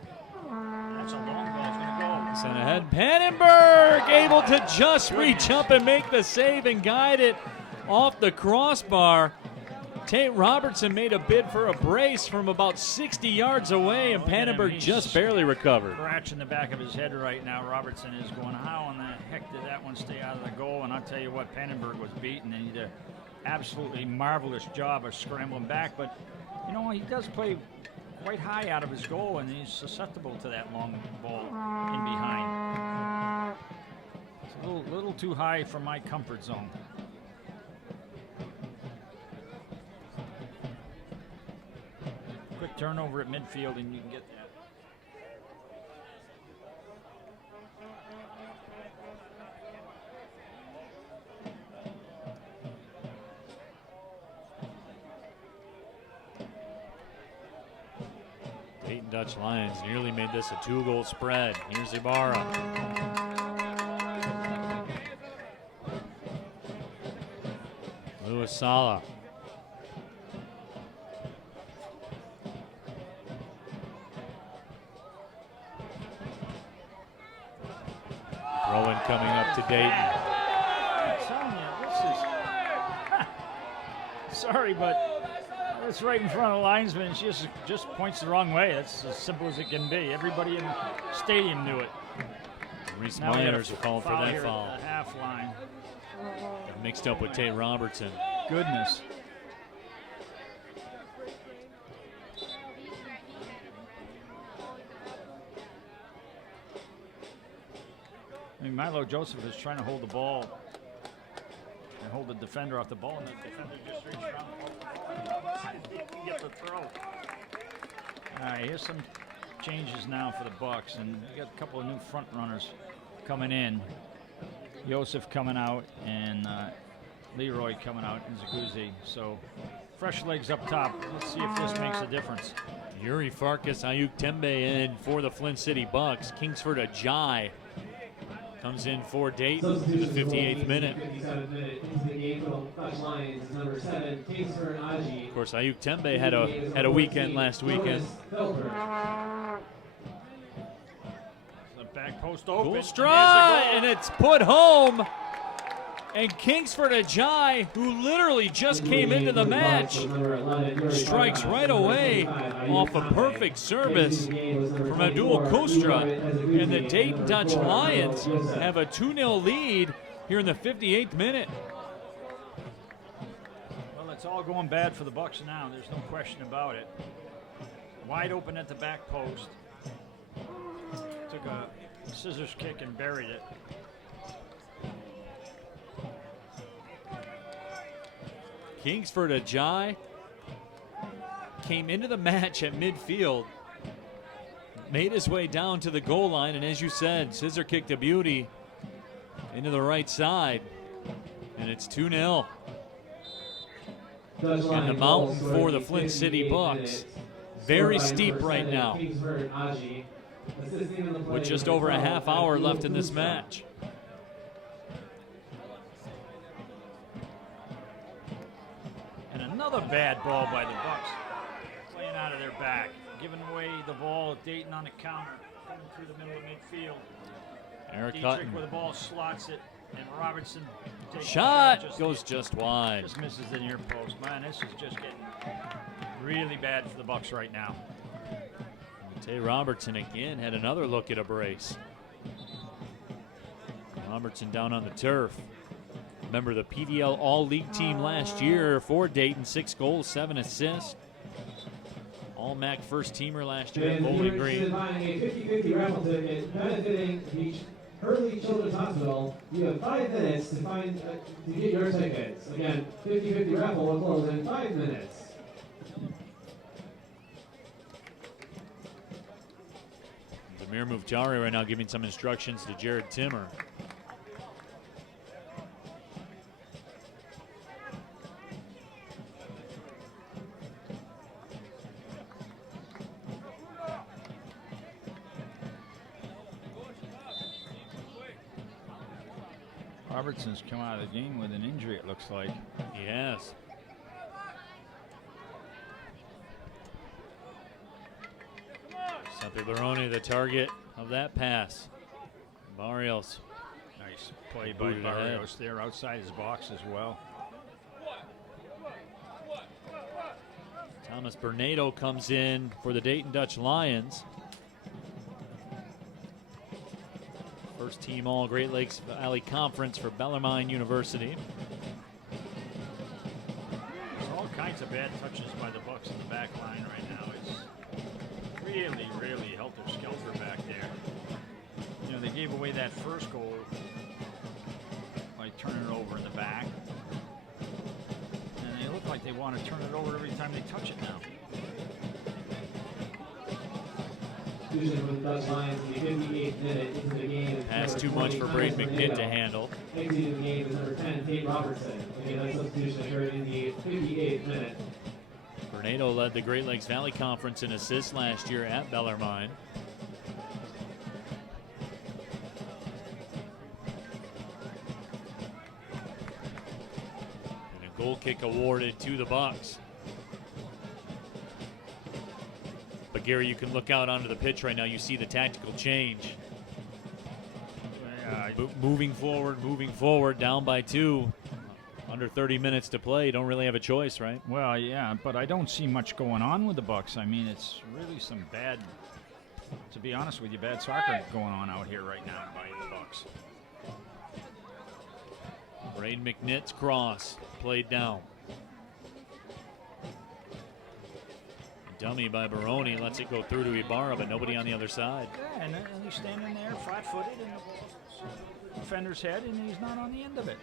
That's a long ball. It's going to go. Sent ahead. Pannenberg able to just reach up and make the save and guide it off the crossbar. Tate Robertson made a bid for a brace from about 60 yards away, and Pannenberg just barely recovered. Scratching the back of his head right now. Robertson is going, how in the heck did that one stay out of the goal? And I'll tell you what, Pannenberg was beaten, and he did an absolutely marvelous job of scrambling back. But, you know, he does play quite high out of his goal, and he's susceptible to that long ball in behind. It's a little too high for my comfort zone. Quick turnover at midfield, and you can get that. Dayton Dutch Lions nearly made this a 2-goal spread. Here's Ibarra. Luis Sala. Rowan coming up to Dayton. I'm telling you, this is... Sorry, but it's right in front of the linesman. She just points the wrong way. That's as simple as it can be. Everybody in the stadium knew it. Reese Now we got Myers will call for that here foul. at the half line. Mixed up with Tate Robertson. Goodness. I mean, Milo Joseph is trying to hold the ball and hold the defender off the ball, and the defender just reached around and get the throw. All right, here's some changes now for the Bucks, and we got a couple of new front runners coming in. Joseph coming out, and Leroy coming out, and Zaguzzi. So fresh legs up top. Let's see if this makes a difference. Yuri Farkas, Ayuk Tembe in for the Flint City Bucks. Kingsford Ajay comes in for Dayton in the 58th minute. Of course, Ayuk Tembe had a weekend last weekend. The back post open. Cool strike, and it's put home. And Kingsford Ajay, who literally just came into the match, strikes right away off a perfect service from Abdul Kostra. And the Dayton Dutch Lions have a 2-0 lead here in the 58th minute. Well, it's all going bad for the Bucks now. There's no question about it. Wide open at the back post. Took a scissors kick and buried it. Kingsford Ajay came into the match at midfield, made his way down to the goal line, and as you said, scissor kick to beauty into the right side, and it's 2-0. And the mountain for the Flint City Bucks, very steep right now, with just over a half hour left in this match. Another bad ball by the Bucks, playing out of their back, giving away the ball. Dayton on the counter, coming through the middle of midfield. Eric Dietrich Hutton. with the ball slots it, and Robertson takes Shot goes just wide. Just misses the near post. Man, this is just getting really bad for the Bucks right now. Tay Robertson again had another look at a brace. Robertson down on the turf. Remember the PDL All-League team last year for Dayton, 6 goals, 7 assists. All-MAC first teamer last year at Bowling Green. Buying a 50-50 raffle ticket benefiting the Early Children's Hospital. You have 5 minutes to get your tickets. Again, 50-50 raffle will close in 5 minutes. Demir Muftari right now giving some instructions to Jared Timmer. Robertson's come out of the game with an injury, it looks like. He has. Giuseppe Baroni, the target of that pass. Barrios. Nice play by Barrios there outside his box as well. Thomas Bernardo comes in for the Dayton Dutch Lions. First team all Great Lakes Valley Conference for Bellarmine University. There's all kinds of bad touches by the Bucks in the back line right now. It's really, really helter-skelter back there. You know, they gave away that first goal by turning it over in the back. And they look like they want to turn it over every time they touch it now. With Dutch Lions in the 58th minute into the game. Pass too much for Braden McNitt to handle. Exiting the game is number 10, Tate Robertson. Again, that substitution occurred in the 58th minute. Bernardo led the Great Lakes Valley Conference in assists last year at Bellarmine. And a goal kick awarded to the Bucks. But Gary, you can look out onto the pitch right now. You see the tactical change. Moving forward, down by 2. Under 30 minutes to play. You don't really have a choice, right? Well, yeah, but I don't see much going on with the Bucks. I mean, it's really some bad, to be honest with you, bad soccer going on out here right now by the Bucks. Braden McNitt's cross played down. Dummy by Baroni lets it go through to Ibarra, but nobody on the other side. Yeah, and he's standing there flat-footed in the defender's head, and he's not on the end of it.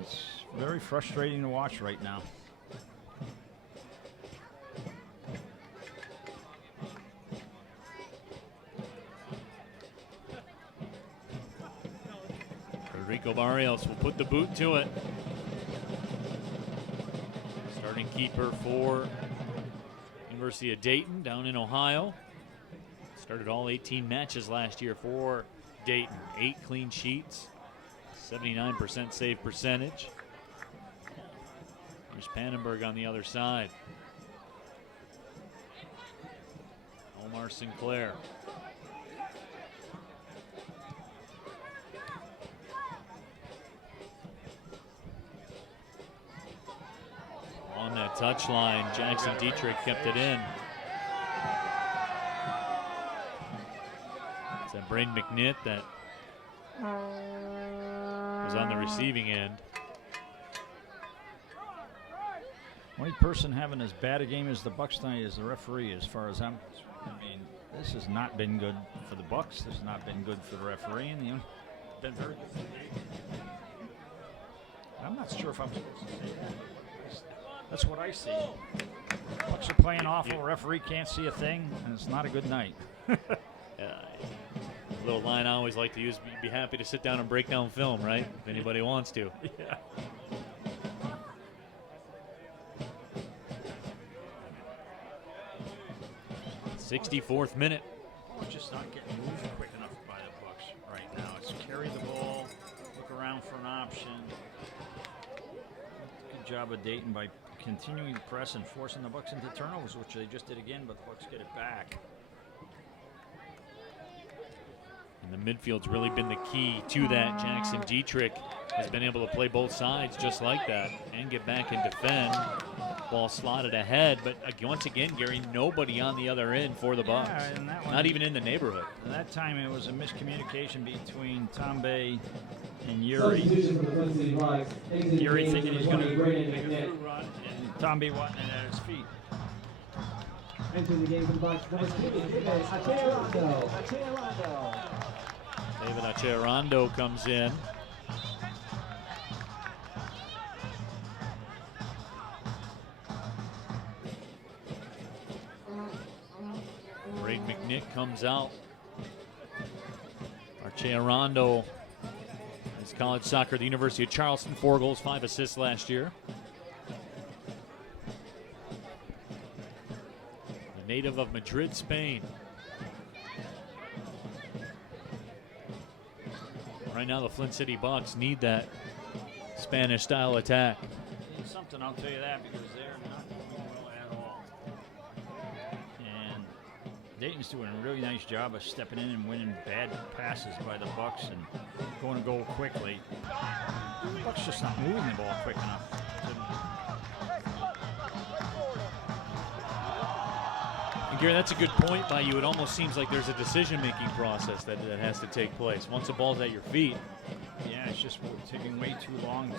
It's very frustrating to watch right now. Federico Barrios will put the boot to it. Starting keeper for University of Dayton down in Ohio. Started all 18 matches last year for Dayton. 8 clean sheets, 79% save percentage. There's Pannenberg on the other side. Omar Sinclair. On that touchline, Jackson Dietrich kept it in. It's that Braden McNitt that was on the receiving end. Only person having as bad a game as the Bucks tonight is the referee, as far as I mean, this has not been good for the Bucks. This has not been good for the referee, and it's been very good. I'm not sure if I'm supposed to say that. That's what I see. Bucks are playing awful. Referee can't see a thing, and it's not a good night. Little line I always like to use: be happy to sit down and break down film, right? If anybody wants to. Yeah. 64th minute. Oh, it's just not getting moved quick enough by the Bucks right now. It's carry the ball, look around for an option. Good job of Dayton by continuing to press and forcing the Bucks into turnovers, which they just did again, but the Bucks get it back. And the midfield's really been the key to that. Jackson Dietrich has been able to play both sides just like that and get back and defend. Ball slotted ahead, but once again, Gary, nobody on the other end for the Bucks. Yeah, and that one, not even in the neighborhood. That time it was a miscommunication between Tombe and Yuri. Yuri thinking he's going to make a through run, and Tombe wanting it at his feet. Entering the game for the Bucks, number 2, David Acherondo. David Acherondo comes in. Greg McNick comes out. Acherondo is college soccer at the University of Charleston, 4 goals, 5 assists last year. The native of Madrid, Spain. Right now, the Flint City Bucks need that Spanish-style attack. Need something, I'll tell you that, because they're not doing well at all. And Dayton's doing a really nice job of stepping in and winning bad passes by the Bucks and going to goal quickly. The Bucks just not moving the ball quick enough. And Gary, that's a good point by you. It almost seems like there's a decision-making process that has to take place. Once the ball's at your feet. Yeah, it's just taking way too long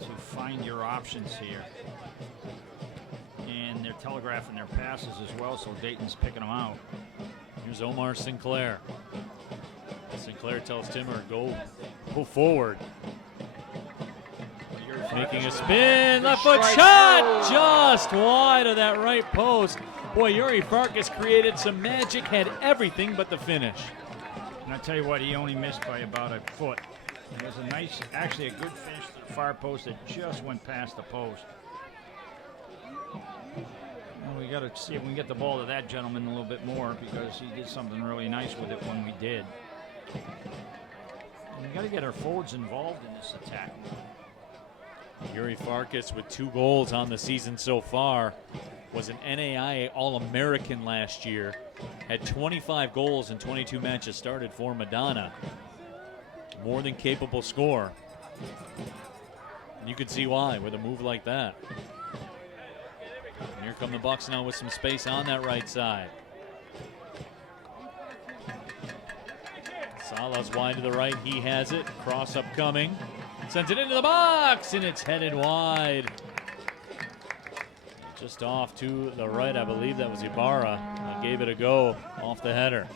to find your options here. And they're telegraphing their passes as well, so Dayton's picking them out. Here's Omar Sinclair. Sinclair tells Timmer, go forward. Making a spin, left foot shot, just wide of that right post. Boy, Yuri Farkas created some magic, had everything but the finish. And I tell you what, he only missed by about a foot. It was a nice, actually a good finish to the far post that just went past the post. Well, we got to see if we can get the ball to that gentleman a little bit more, because he did something really nice with it when we did. And we got to get our forwards involved in this attack. Yuri Farkas with 2 goals on the season so far. Was an NAIA All-American last year. Had 25 goals in 22 matches started for Madonna. More than capable score. And you could see why with a move like that. And here come the Bucks now with some space on that right side. Salas wide to the right. He has it. Cross up coming. Sends it into the box, and it's headed wide. Just off to the right, I believe that was Ibarra. Gave it a go off the header.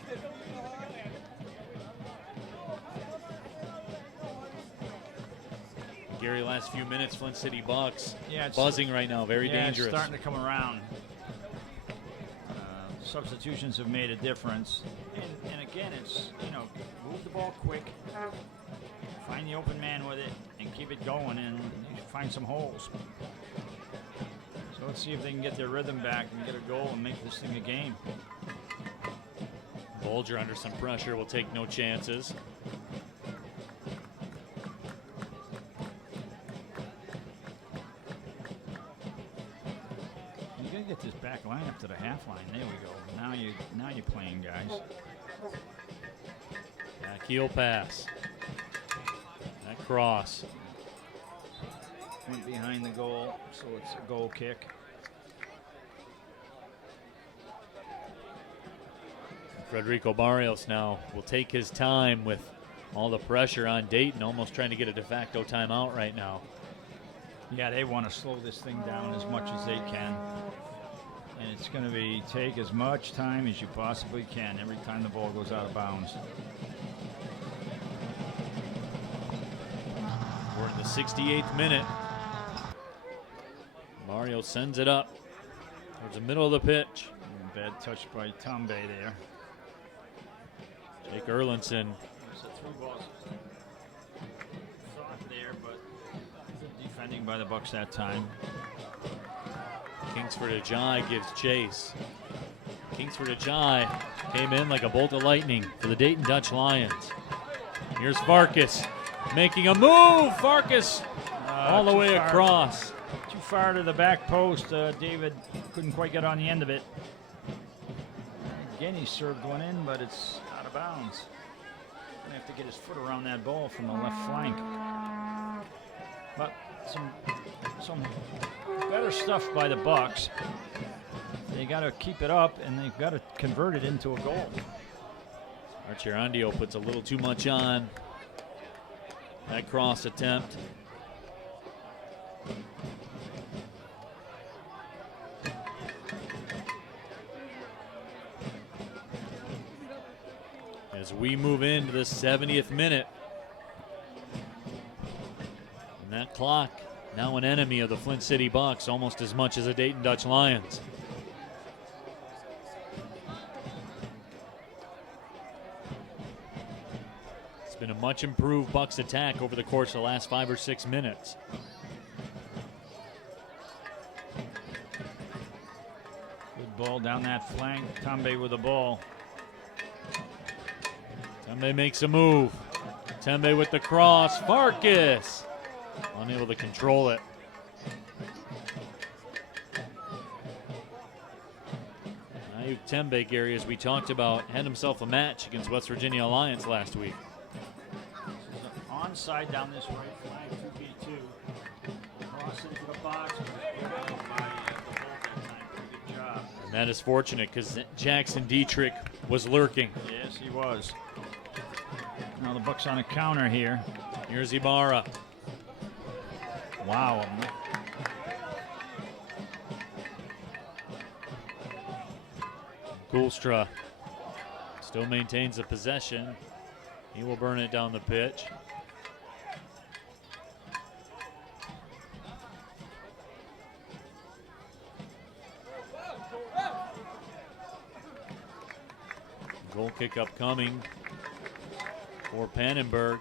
Gary, last few minutes, Flint City Bucks buzzing right now, very dangerous. It's starting to come around. Substitutions have made a difference. And again, it's, move the ball quick, find the open man with it, and keep it going, and find some holes. So let's see if they can get their rhythm back and get a goal and make this thing a game. Bolger under some pressure will take no chances. You gotta get this back line up to the half line. There we go. Now you're playing, guys. Back heel pass. That cross. Went behind the goal, so it's a goal kick. Federico Barrios now will take his time with all the pressure on Dayton, almost trying to get a de facto timeout right now. Yeah, they want to slow this thing down as much as they can. And it's going to take as much time as you possibly can every time the ball goes out of bounds. We're in the 68th minute. Mario sends it up towards the middle of the pitch. Bad touch by Tombe there. Jake Erlinson. It's a through ball. Thought there, but good defending by the Bucks that time. Kingsford Ajay gives chase. Kingsford Ajay came in like a bolt of lightning for the Dayton Dutch Lions. Here's Farkas making a move. Farkas all the way across. Too far to the back post. David couldn't quite get on the end of it. Again, he served one in, but it's out of bounds. Gonna have to get his foot around that ball from the left flank. But some better stuff by the Bucks. They got to keep it up, and they've got to convert it into a goal. Archerandio puts a little too much on that cross attempt. As we move into the 70th minute. And that clock, now an enemy of the Flint City Bucks, almost as much as the Dayton Dutch Lions. It's been a much improved Bucks attack over the course of the last 5 or 6 minutes. Good ball down that flank. Tambe with the ball. Tembe makes a move. Tembe with the cross. Farkas unable to control it. Ayuk Tembe, Gary, as we talked about, had himself a match against West Virginia Alliance last week. Onside down this right flank, 2v2. Cross into the box. Good job. And that is fortunate because Jackson Dietrich was lurking. Yes, he was. Now the Bucks on a counter here. Here's Ibarra. Wow. Gulstra still maintains the possession. He will burn it down the pitch. Goal kick upcoming for Pannenberg.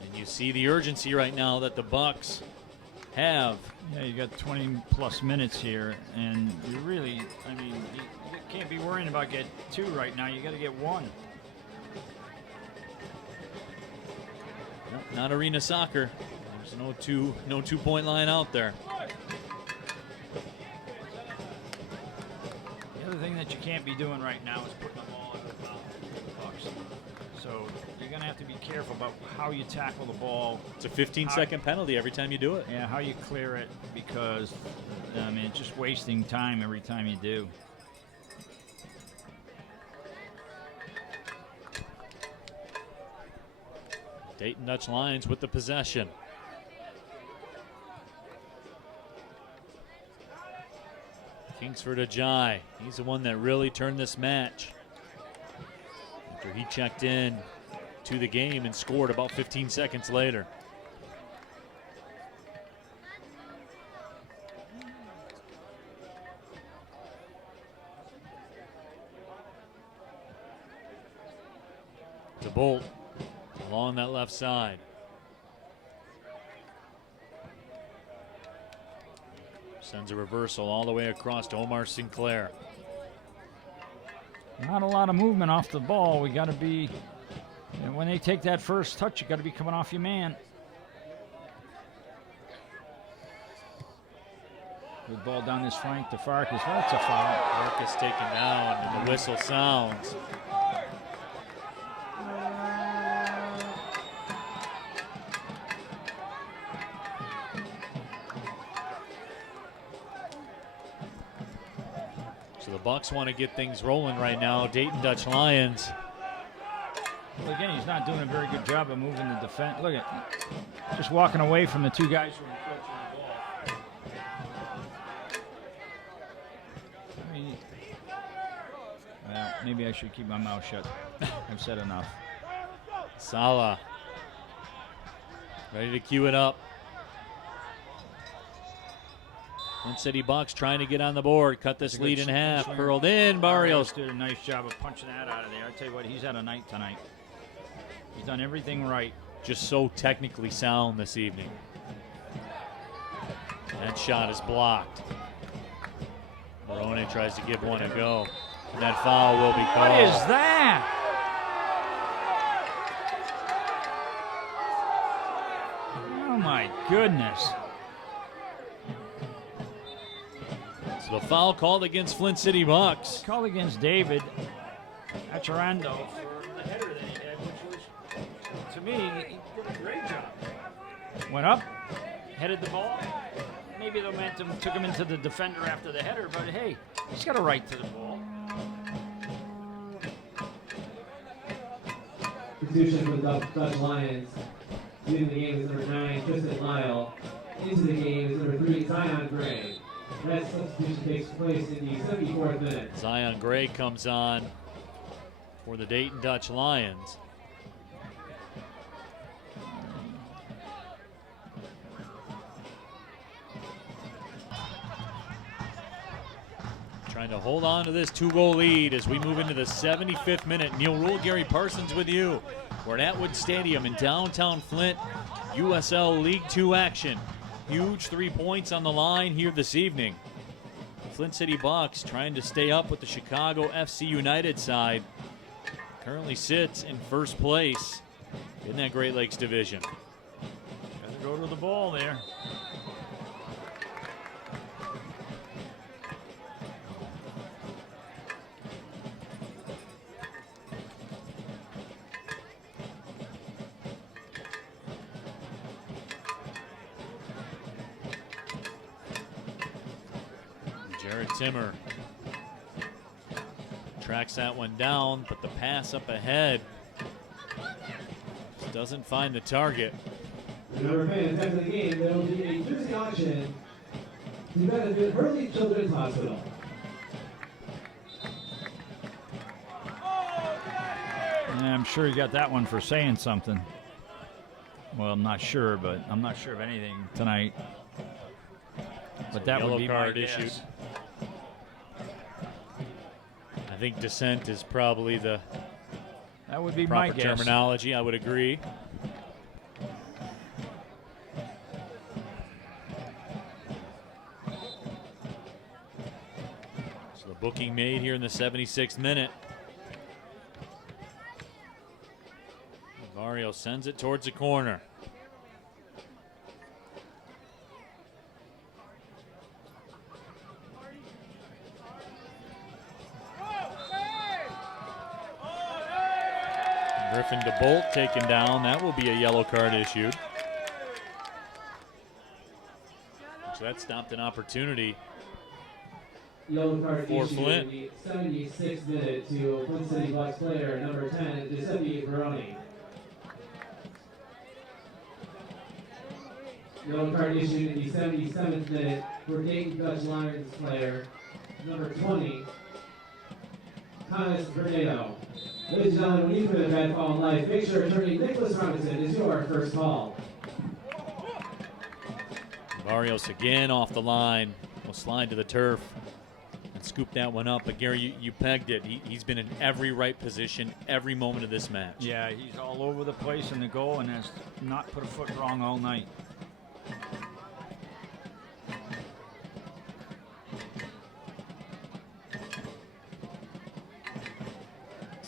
And you see the urgency right now that the Bucks have. Yeah, you got 20 plus minutes here, and you really, I mean, you can't be worrying about getting 2 right now. You got to get 1. Nope, not arena soccer. There's no two-point line out there. The other thing that you can't be doing right now is putting the ball in the mouth of the Bucks. So you're going to have to be careful about how you tackle the ball. It's a 15-second penalty every time you do it. Yeah, how you clear it, because, I mean, it's just wasting time every time you do. Dayton Dutch Lions with the possession. Kingsford Ajay, he's the one that really turned this match after he checked in to the game and scored about 15 seconds later. DeBolt along that left side. Sends a reversal all the way across to Omar Sinclair. Not a lot of movement off the ball. We got to be, when they take that first touch, you got to be coming off your man. Good ball down this flank to Farkas. That's a foul. Farkas taken down, and the whistle sounds. So the Bucks want to get things rolling right now. Dayton Dutch Lions. Well, again, he's not doing a very good job of moving the defense. Look at, just walking away from the 2 guys who were approaching the ball. I mean, well, maybe I should keep my mouth shut. I've said enough. Sala ready to cue it up. Flint City Bucks trying to get on the board, cut this lead in half, curled in. Barrios did a nice job of punching that out of there. I tell you what, he's had a night tonight. He's done everything right. Just so technically sound this evening. That shot is blocked. Barone tries to give one a go. And that foul will be called. What is that? Oh my goodness. So the foul called against Flint City Bucks. Called against David Archerandio for the header that he had me, he did a great job. Went up, headed the ball. Maybe the momentum took him into the defender after the header, but hey, he's got a right to the ball. Substitution for the Dutch Lions. Leading the game is number 9, Tristan Lyle. Into the game is number 3, Zion Gray. That substitution takes place in the 74th minute. Zion Gray comes on for the Dayton Dutch Lions. Trying to hold on to this 2-goal lead as we move into the 75th minute. Neil Rule, Gary Parsons with you. We're at Atwood Stadium in downtown Flint. USL League 2 action. Huge 3 points on the line here this evening. Flint City Bucks trying to stay up with the Chicago FC United side. Currently sits in first place in that Great Lakes division. Gotta go to the ball there. Jared Timmer tracks that one down, but the pass up ahead just doesn't find the target. Remember, fans, after the game, there will be a Tuesday auction to benefit Hurley Children's Hospital. Yeah, I'm sure he got that one for saying something. Well, I'm not sure, but I'm not sure of anything tonight. But that would be my guess. Issued. I think dissent is probably the that would be proper my guess. Terminology. I would agree. So the booking made here in the 76th minute. Mario sends it towards the corner. Griffin DeBolt taken down. That will be a yellow card issued. So that stopped an opportunity Yellow card for issued Flint. in the 76th minute to Flint City Bucks player number 10, Giuseppe Baroni. Yellow card issued in the 77th minute for Dayton Dutch Lions player number 20, Thomas Bernardo. Ladies and gentlemen, when you commit a bad call in life, make sure attorney Nicholas Robinson is your first call. Barrios again off the line. Will slide to the turf and scoop that one up. But Gary, you pegged it. He's been in every right position every moment of this match. Yeah, he's all over the place in the goal and has not put a foot wrong all night.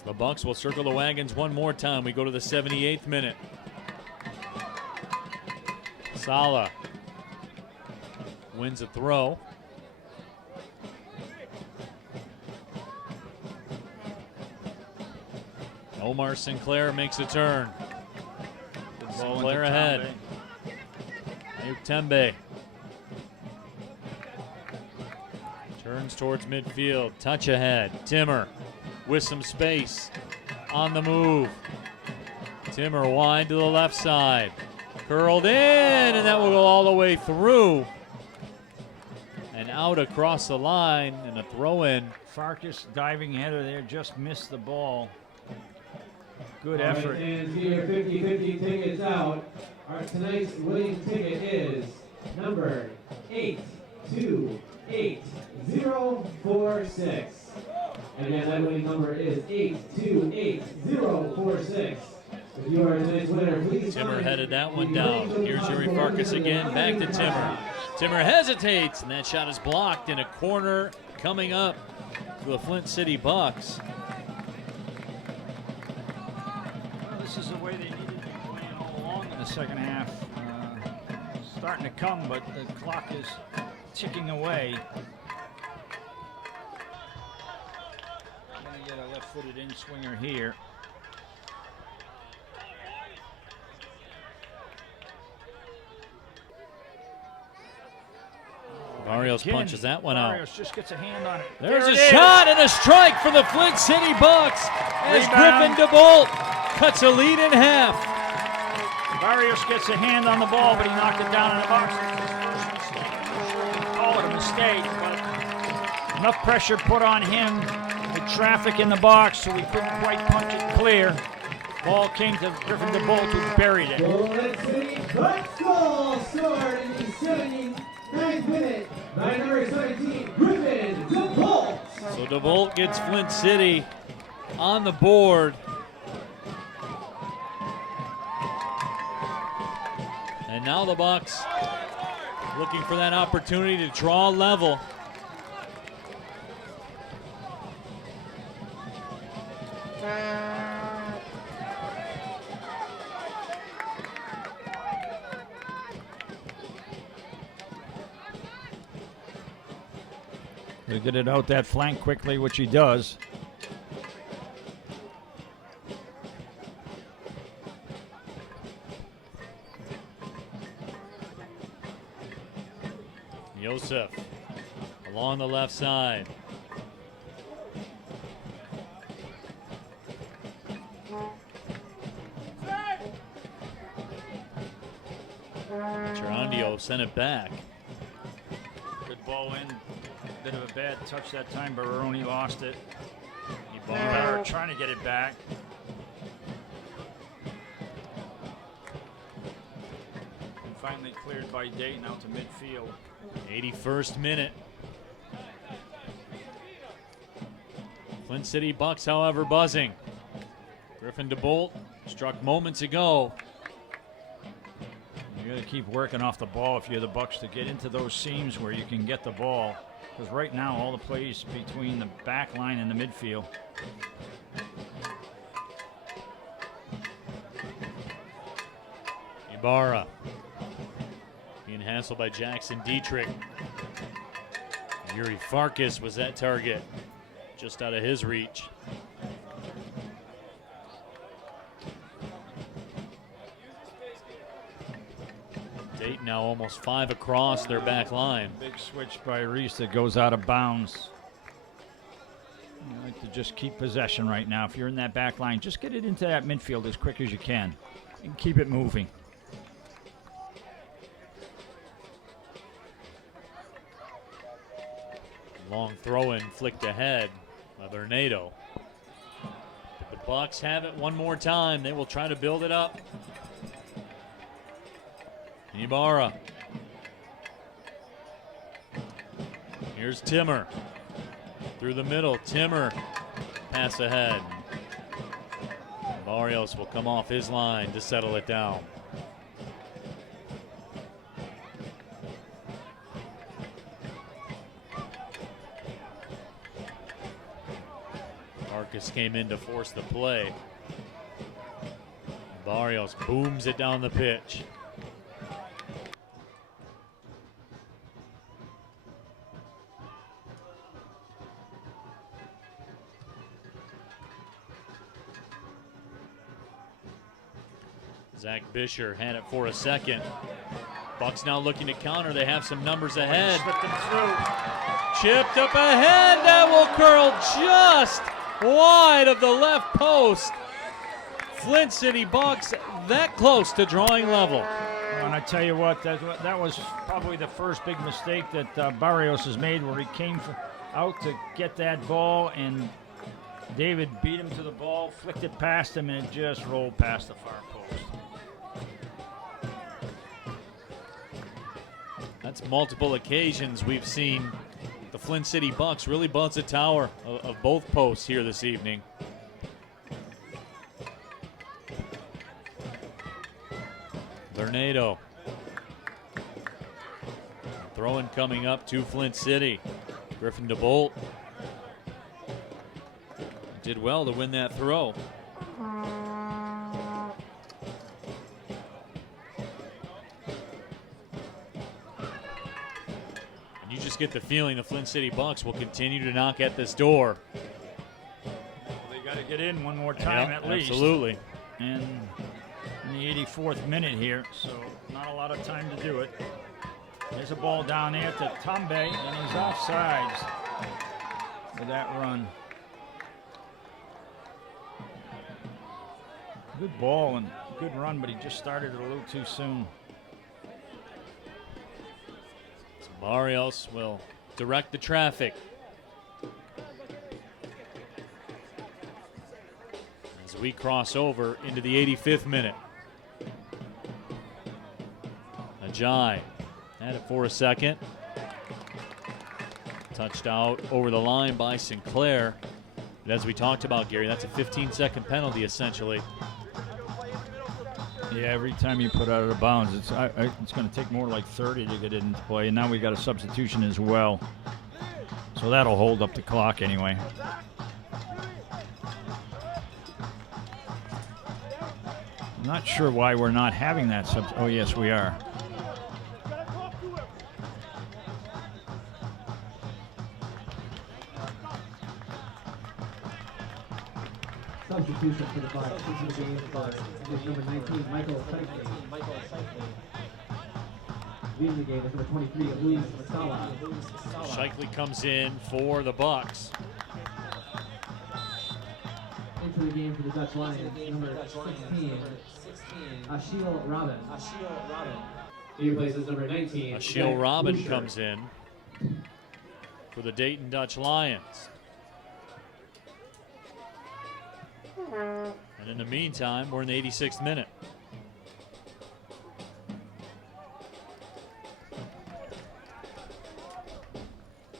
The Bucks will circle the wagons one more time. We go to the 78th minute. Sala wins a throw. Omar Sinclair makes a turn. Sinclair ahead. Ayuk Tembe turns towards midfield. Touch ahead. Timmer with some space on the move. Timmer wide to the left side. Curled in, and that will go all the way through and out across the line, and a throw in. Farkas diving header there, just missed the ball. Good All effort. right, and here 50-50 tickets out. Tonight's winning ticket is number 828046. Again, that winning number is 828046. If you are tonight's winner, please. Timmer headed that one down. Here's Yuri Farkas again, back to Timmer. Timmer hesitates, and that shot is blocked in a corner coming up to the Flint City Bucks. Well, this is the way they needed to be playing all along in the second half. Starting to come, but the clock is ticking away. Gonna get a left-footed in-swinger here. Barrios punches that one out. Barrios just gets a hand on it. There's There a it is. shot and a strike for the Flint City Bucks as Rebound. Griffin DeBolt cuts a lead in half. Barrios gets a hand on the ball, but he knocked it down in the box. Call it a mistake, but enough pressure put on him with traffic in the box, so he couldn't quite punch it clear. Ball came to Griffin DeBolt, who buried it. Flint City Bucks goal scored in the 79th minute by number 17, Griffin DeBolt. So DeBolt gets Flint City on the board. And now the Bucks looking for that opportunity to draw level. They get it out that flank quickly, which he does. Joseph along the left side. Gerondio sent it back. Good ball in. Bit of a bad touch that time, but Baroni lost it. Ibarra Trying to get it back. And finally cleared by Dayton out to midfield. 81st minute. Flint City Bucks, however, buzzing. Griffin DeBolt struck moments ago. You got to keep working off the ball if you're the Bucks to get into those seams where you can get the ball. Because right now, all the plays between the back line and the midfield. Ibarra being hassled by Jackson Dietrich. Yuri Farkas was that target, just out of his reach. Dayton now almost 5 across their back line. Big switch by Reese that goes out of bounds. You like to just keep possession right now. If you're in that back line, just get it into that midfield as quick as you can and keep it moving. Long throw-in flicked ahead by Bernardo. But the Bucks have it one more time. They will try to build it up. Ibarra. Here's Timmer. Through the middle, Timmer. Pass ahead. Barrios will come off his line to settle it down. Marcus came in to force the play. Barrios booms it down the pitch. Zach Bisher had it for a second. Bucks now looking to counter. They have some numbers ahead. Chipped up ahead. That will curl just wide of the left post. Flint City Bucks that close to drawing level. And I tell you what, that was probably the first big mistake that Barrios has made, where he came out to get that ball, and David beat him to the ball, flicked it past him, and it just rolled past the far post. That's multiple occasions we've seen the Flint City Bucks really buzz the tower of both posts here this evening. Bernardo. Throwing coming up to Flint City. Griffin DeBolt did well to win that throw. And you just get the feeling the Flint City Bucks will continue to knock at this door. Well, they got to get in one more time at least. Absolutely. And in the 84th minute here, so not a lot of time to do it. There's a ball down there to Tumbe, and he's offsides with that run. Good ball and good run, but he just started it a little too soon. So Barrios will direct the traffic. As we cross over into the 85th minute. Ajay had it for a second. Touched out over the line by Sinclair. But as we talked about, Gary, that's a 15-second penalty essentially. Yeah, every time you put out of bounds, it's going to take more like 30 to get it into play, and now we got a substitution as well. So that'll hold up the clock anyway. I'm not sure why we're not having that oh, yes, we are. Substitution for the Bucks. This is the game for number 19, Michael Cycling. Leading the game is number 23, Luis Masala. Shikely comes in for the Bucks. Into the game for the Dutch Lions, number 16, Ashiel Robin. He replaces number 19. Ashiel Robin comes in for the Dayton Dutch Lions. And in the meantime, we're in the 86th minute.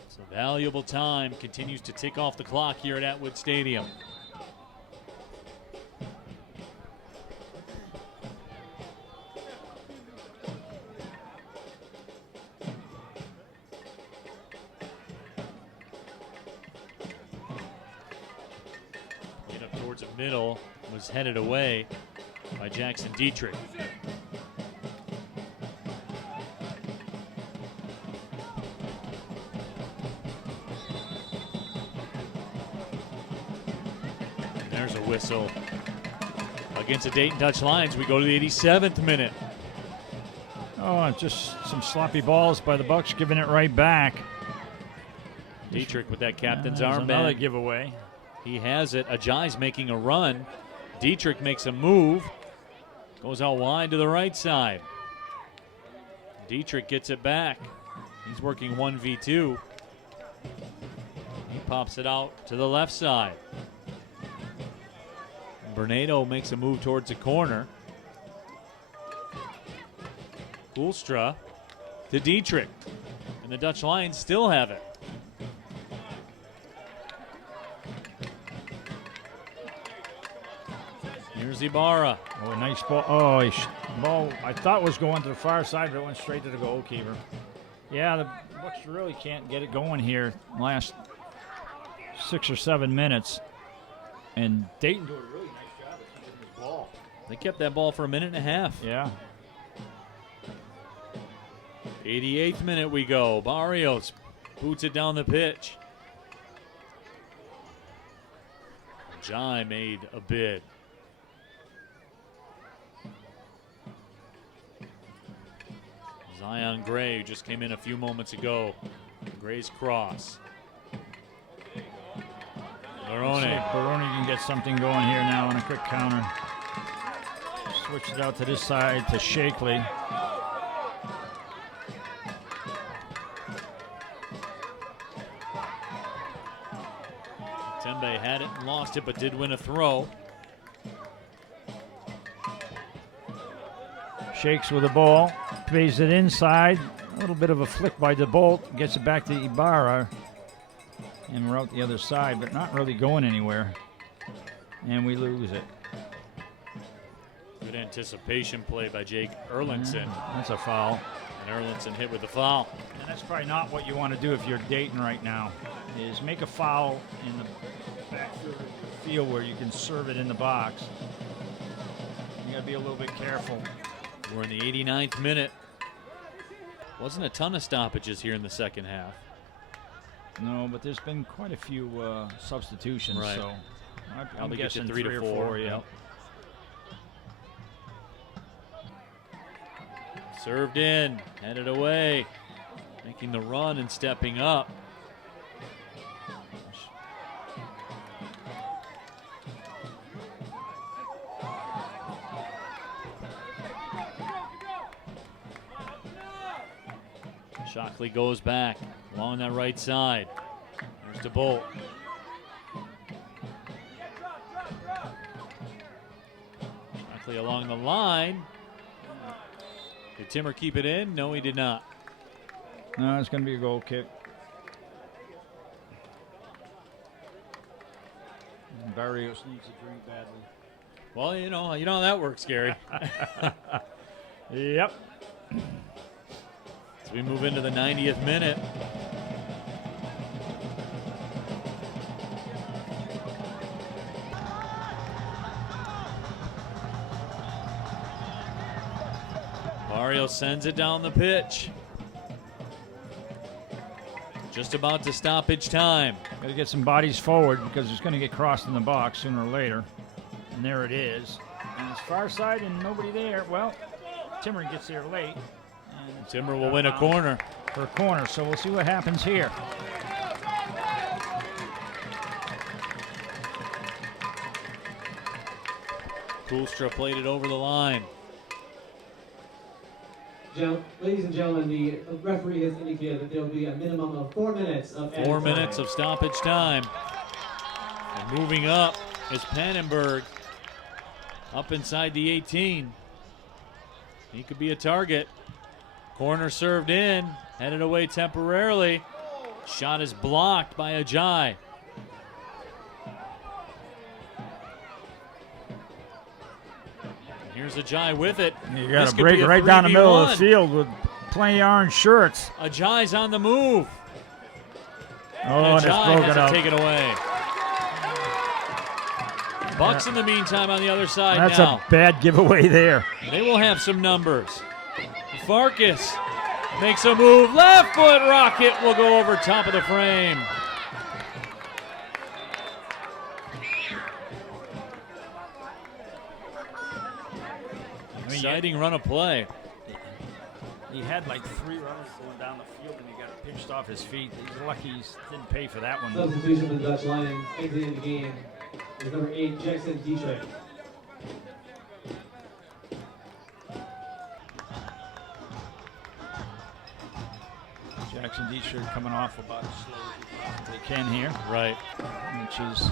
So valuable time continues to tick off the clock here at Atwood Stadium. Middle was headed away by Jackson Dietrich. And there's a whistle against the Dayton Dutch Lions. We go to the 87th minute. Oh, just some sloppy balls by the Bucks, giving it right back. Dietrich with that captain's There's armband. another giveaway. He has it. Ajay's making a run. Dietrich makes a move. Goes out wide to the right side. Dietrich gets it back. He's working 1v2. He pops it out to the left side. Bernardo makes a move towards the corner. Koolstra to Dietrich. And the Dutch Lions still have it. Here's Ibarra. Oh, a nice ball. Oh, ball I thought was going to the far side, but it went straight to the goalkeeper. Yeah, the Bucks really can't get it going here last 6 or 7 minutes. And Dayton doing a really nice job of keeping this ball. They kept that ball for a minute and a half. Yeah. 88th minute we go. Barrios boots it down the pitch. Jai made a bid. Zion Gray, who just came in a few moments ago. Gray's cross. Barone. Barone can get something going here now on a quick counter. Switch it out to this side to Shakely. Tembe had it and lost it, but did win a throw. Shakes with the ball, plays it inside. A little bit of a flick by DeBolt, gets it back to Ibarra. And we're out the other side, but not really going anywhere. And we lose it. Good anticipation play by Jake Erlinson. That's a foul. And Erlinson hit with the foul. And that's probably not what you want to do if you're Dayton right now, is make a foul in the backfield of the field where you can serve it in the box. You got to be a little bit careful. We're in the 89th minute. Wasn't a ton of stoppages here in the second half. No, but there's been quite a few substitutions. Right. So I'm Probably get you guessing 3 to 4. Yeah. Yep. Served in, headed away, making the run and stepping up. Shockley goes back along that right side. There's DeBolt. Shockley along the line. Did Timmer keep it in? No, he did not. No, it's going to be a goal kick. Barrios needs a drink badly. Well, you know how that works, Gary. Yep. As we move into the 90th minute. Barrios sends it down the pitch. Just about to stoppage time. Got to get some bodies forward because it's going to get crossed in the box sooner or later. And there it is. And it's far side and nobody there. Well, Timmer gets there late. And Timmer will win a corner. For a corner, so we'll see what happens here. Poolstra played it over the line. Ladies and gentlemen, the referee has indicated that there will be a minimum of 4 minutes of added 4 time. minutes of stoppage time. And moving up is Pannenberg. Up inside the 18. He could be a target. Corner served in, headed away temporarily. Shot is blocked by Ajay. Here's Ajay with it. You got a break right down the middle of the field with plenty of orange shirts. Ajay's on the move. Oh, and it's broken has up. to take it away. Bucks in the meantime on the other side That's now. a bad giveaway there. They will have some numbers. Farkas makes a move. Left foot rocket will go over top of the frame. Exciting run of play. He had like 3 runners going down the field and he got pinched off his feet. He's lucky he didn't pay for that one. Substitution for the Dutch Lions exiting the game is number 8, Jackson Dietrich. Jackson Dietrich coming off about as slow as they can here. Right. Which is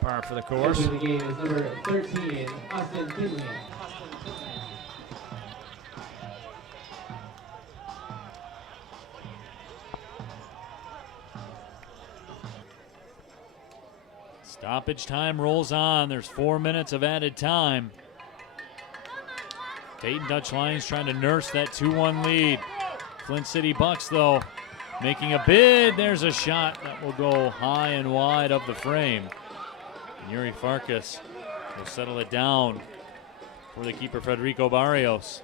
par for the course. Exiting the game is number 13, Austin Kinley. Stoppage time rolls on. There's 4 minutes of added time. Dayton Dutch Lions trying to nurse that 2-1 lead. Flint City Bucks, though, making a bid. There's a shot that will go high and wide of the frame. And Yuri Farkas will settle it down for the keeper, Federico Barrios.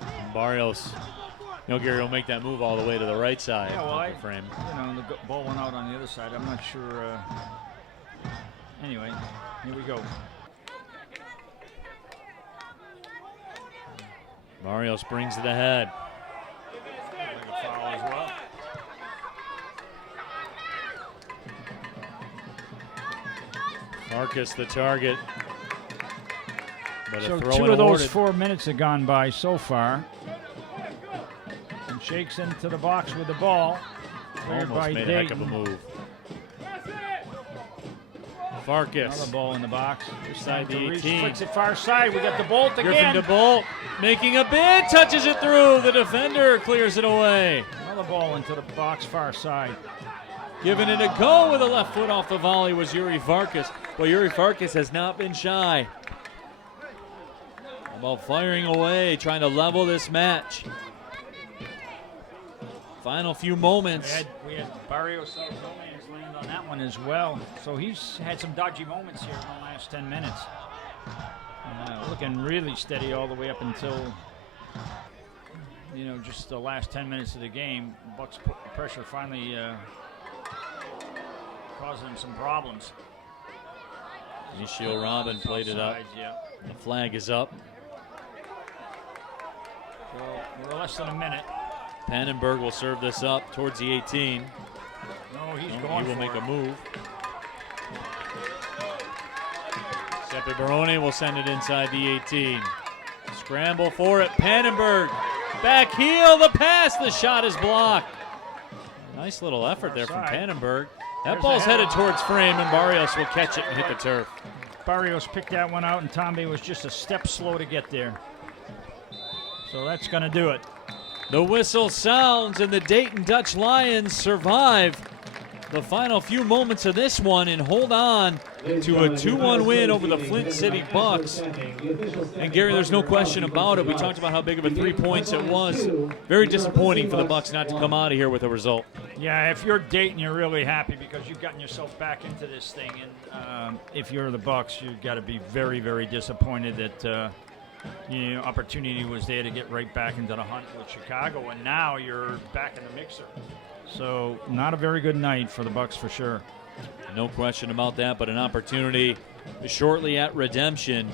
And Barrios, Gary will make that move all the way to the right side of the frame. The ball went out on the other side. I'm not sure. Anyway, here we go. Barrios brings it ahead. Like a foul as well. Farkas the target. But So a throw 2 and of those awarded. 4 minutes have gone by so far. And shakes into the box with the ball. Cleared Almost by made Dayton. a heck of a move. Farkas. Another ball in the box. Side the Reach, 18. flicks it far side. We got the Bolt Griffin again. DeBolt making a bid, touches it through. The defender clears it away. Another ball into the box far side. Giving it a go with a left foot off the volley was Yuri Farkas. Well, Yuri Farkas has not been shy about firing away, trying to level this match. Final few moments. We had Barrios no man's land on that one as well. So he's had some dodgy moments here in the last 10 minutes. Looking really steady all the way up until, just the last 10 minutes of the game. Bucks pressure finally causing them some problems. Michio Robin played it up. Yeah. The flag is up. So we're less than a minute. Pannenberg will serve this up towards the 18. No, he's He going will for make it. a move. Giuseppe Barone will send it inside the 18. Scramble for it. Pannenberg. Back heel. The pass. The shot is blocked. Nice little effort there from Offside. Pannenberg. That There's ball's the header. headed towards frame, and Barrios will catch it and hit the turf. Barrios picked that one out, and Tomby was just a step slow to get there. So that's going to do it. The whistle sounds, and the Dayton Dutch Lions survive the final few moments of this one and hold on to a 2-1 win over the Flint City Bucks. And Gary, there's no question about it. We talked about how big of a 3 points it was. Very disappointing for the Bucks not to come out of here with a result. Yeah, if you're Dayton, you're really happy because you've gotten yourself back into this thing. And if you're the Bucks, you've got to be very, very disappointed that opportunity was there to get right back into the hunt with Chicago, and now you're back in the mixer. So not a very good night for the Bucks for sure. No question about that, but an opportunity shortly at redemption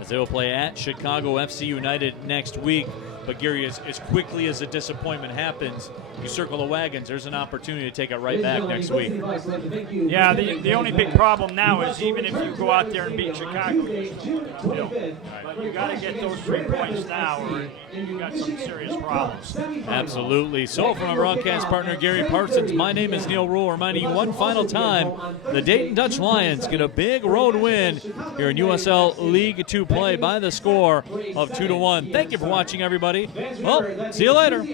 as they will play at Chicago FC United next week. But Gary, as quickly as the disappointment happens, you circle the wagons, there's an opportunity to take it right back next week. Yeah, the only big problem now is even if you go out there and beat Chicago, but you got to get those 3 points now or you got some serious problems. Absolutely. So from our broadcast partner, Gary Parsons, my name is Neil Rule, reminding you one final time, the Dayton Dutch Lions get a big road win here in USL League 2 play by the score of 2-1. Thank you for watching, everybody. Well, see you later.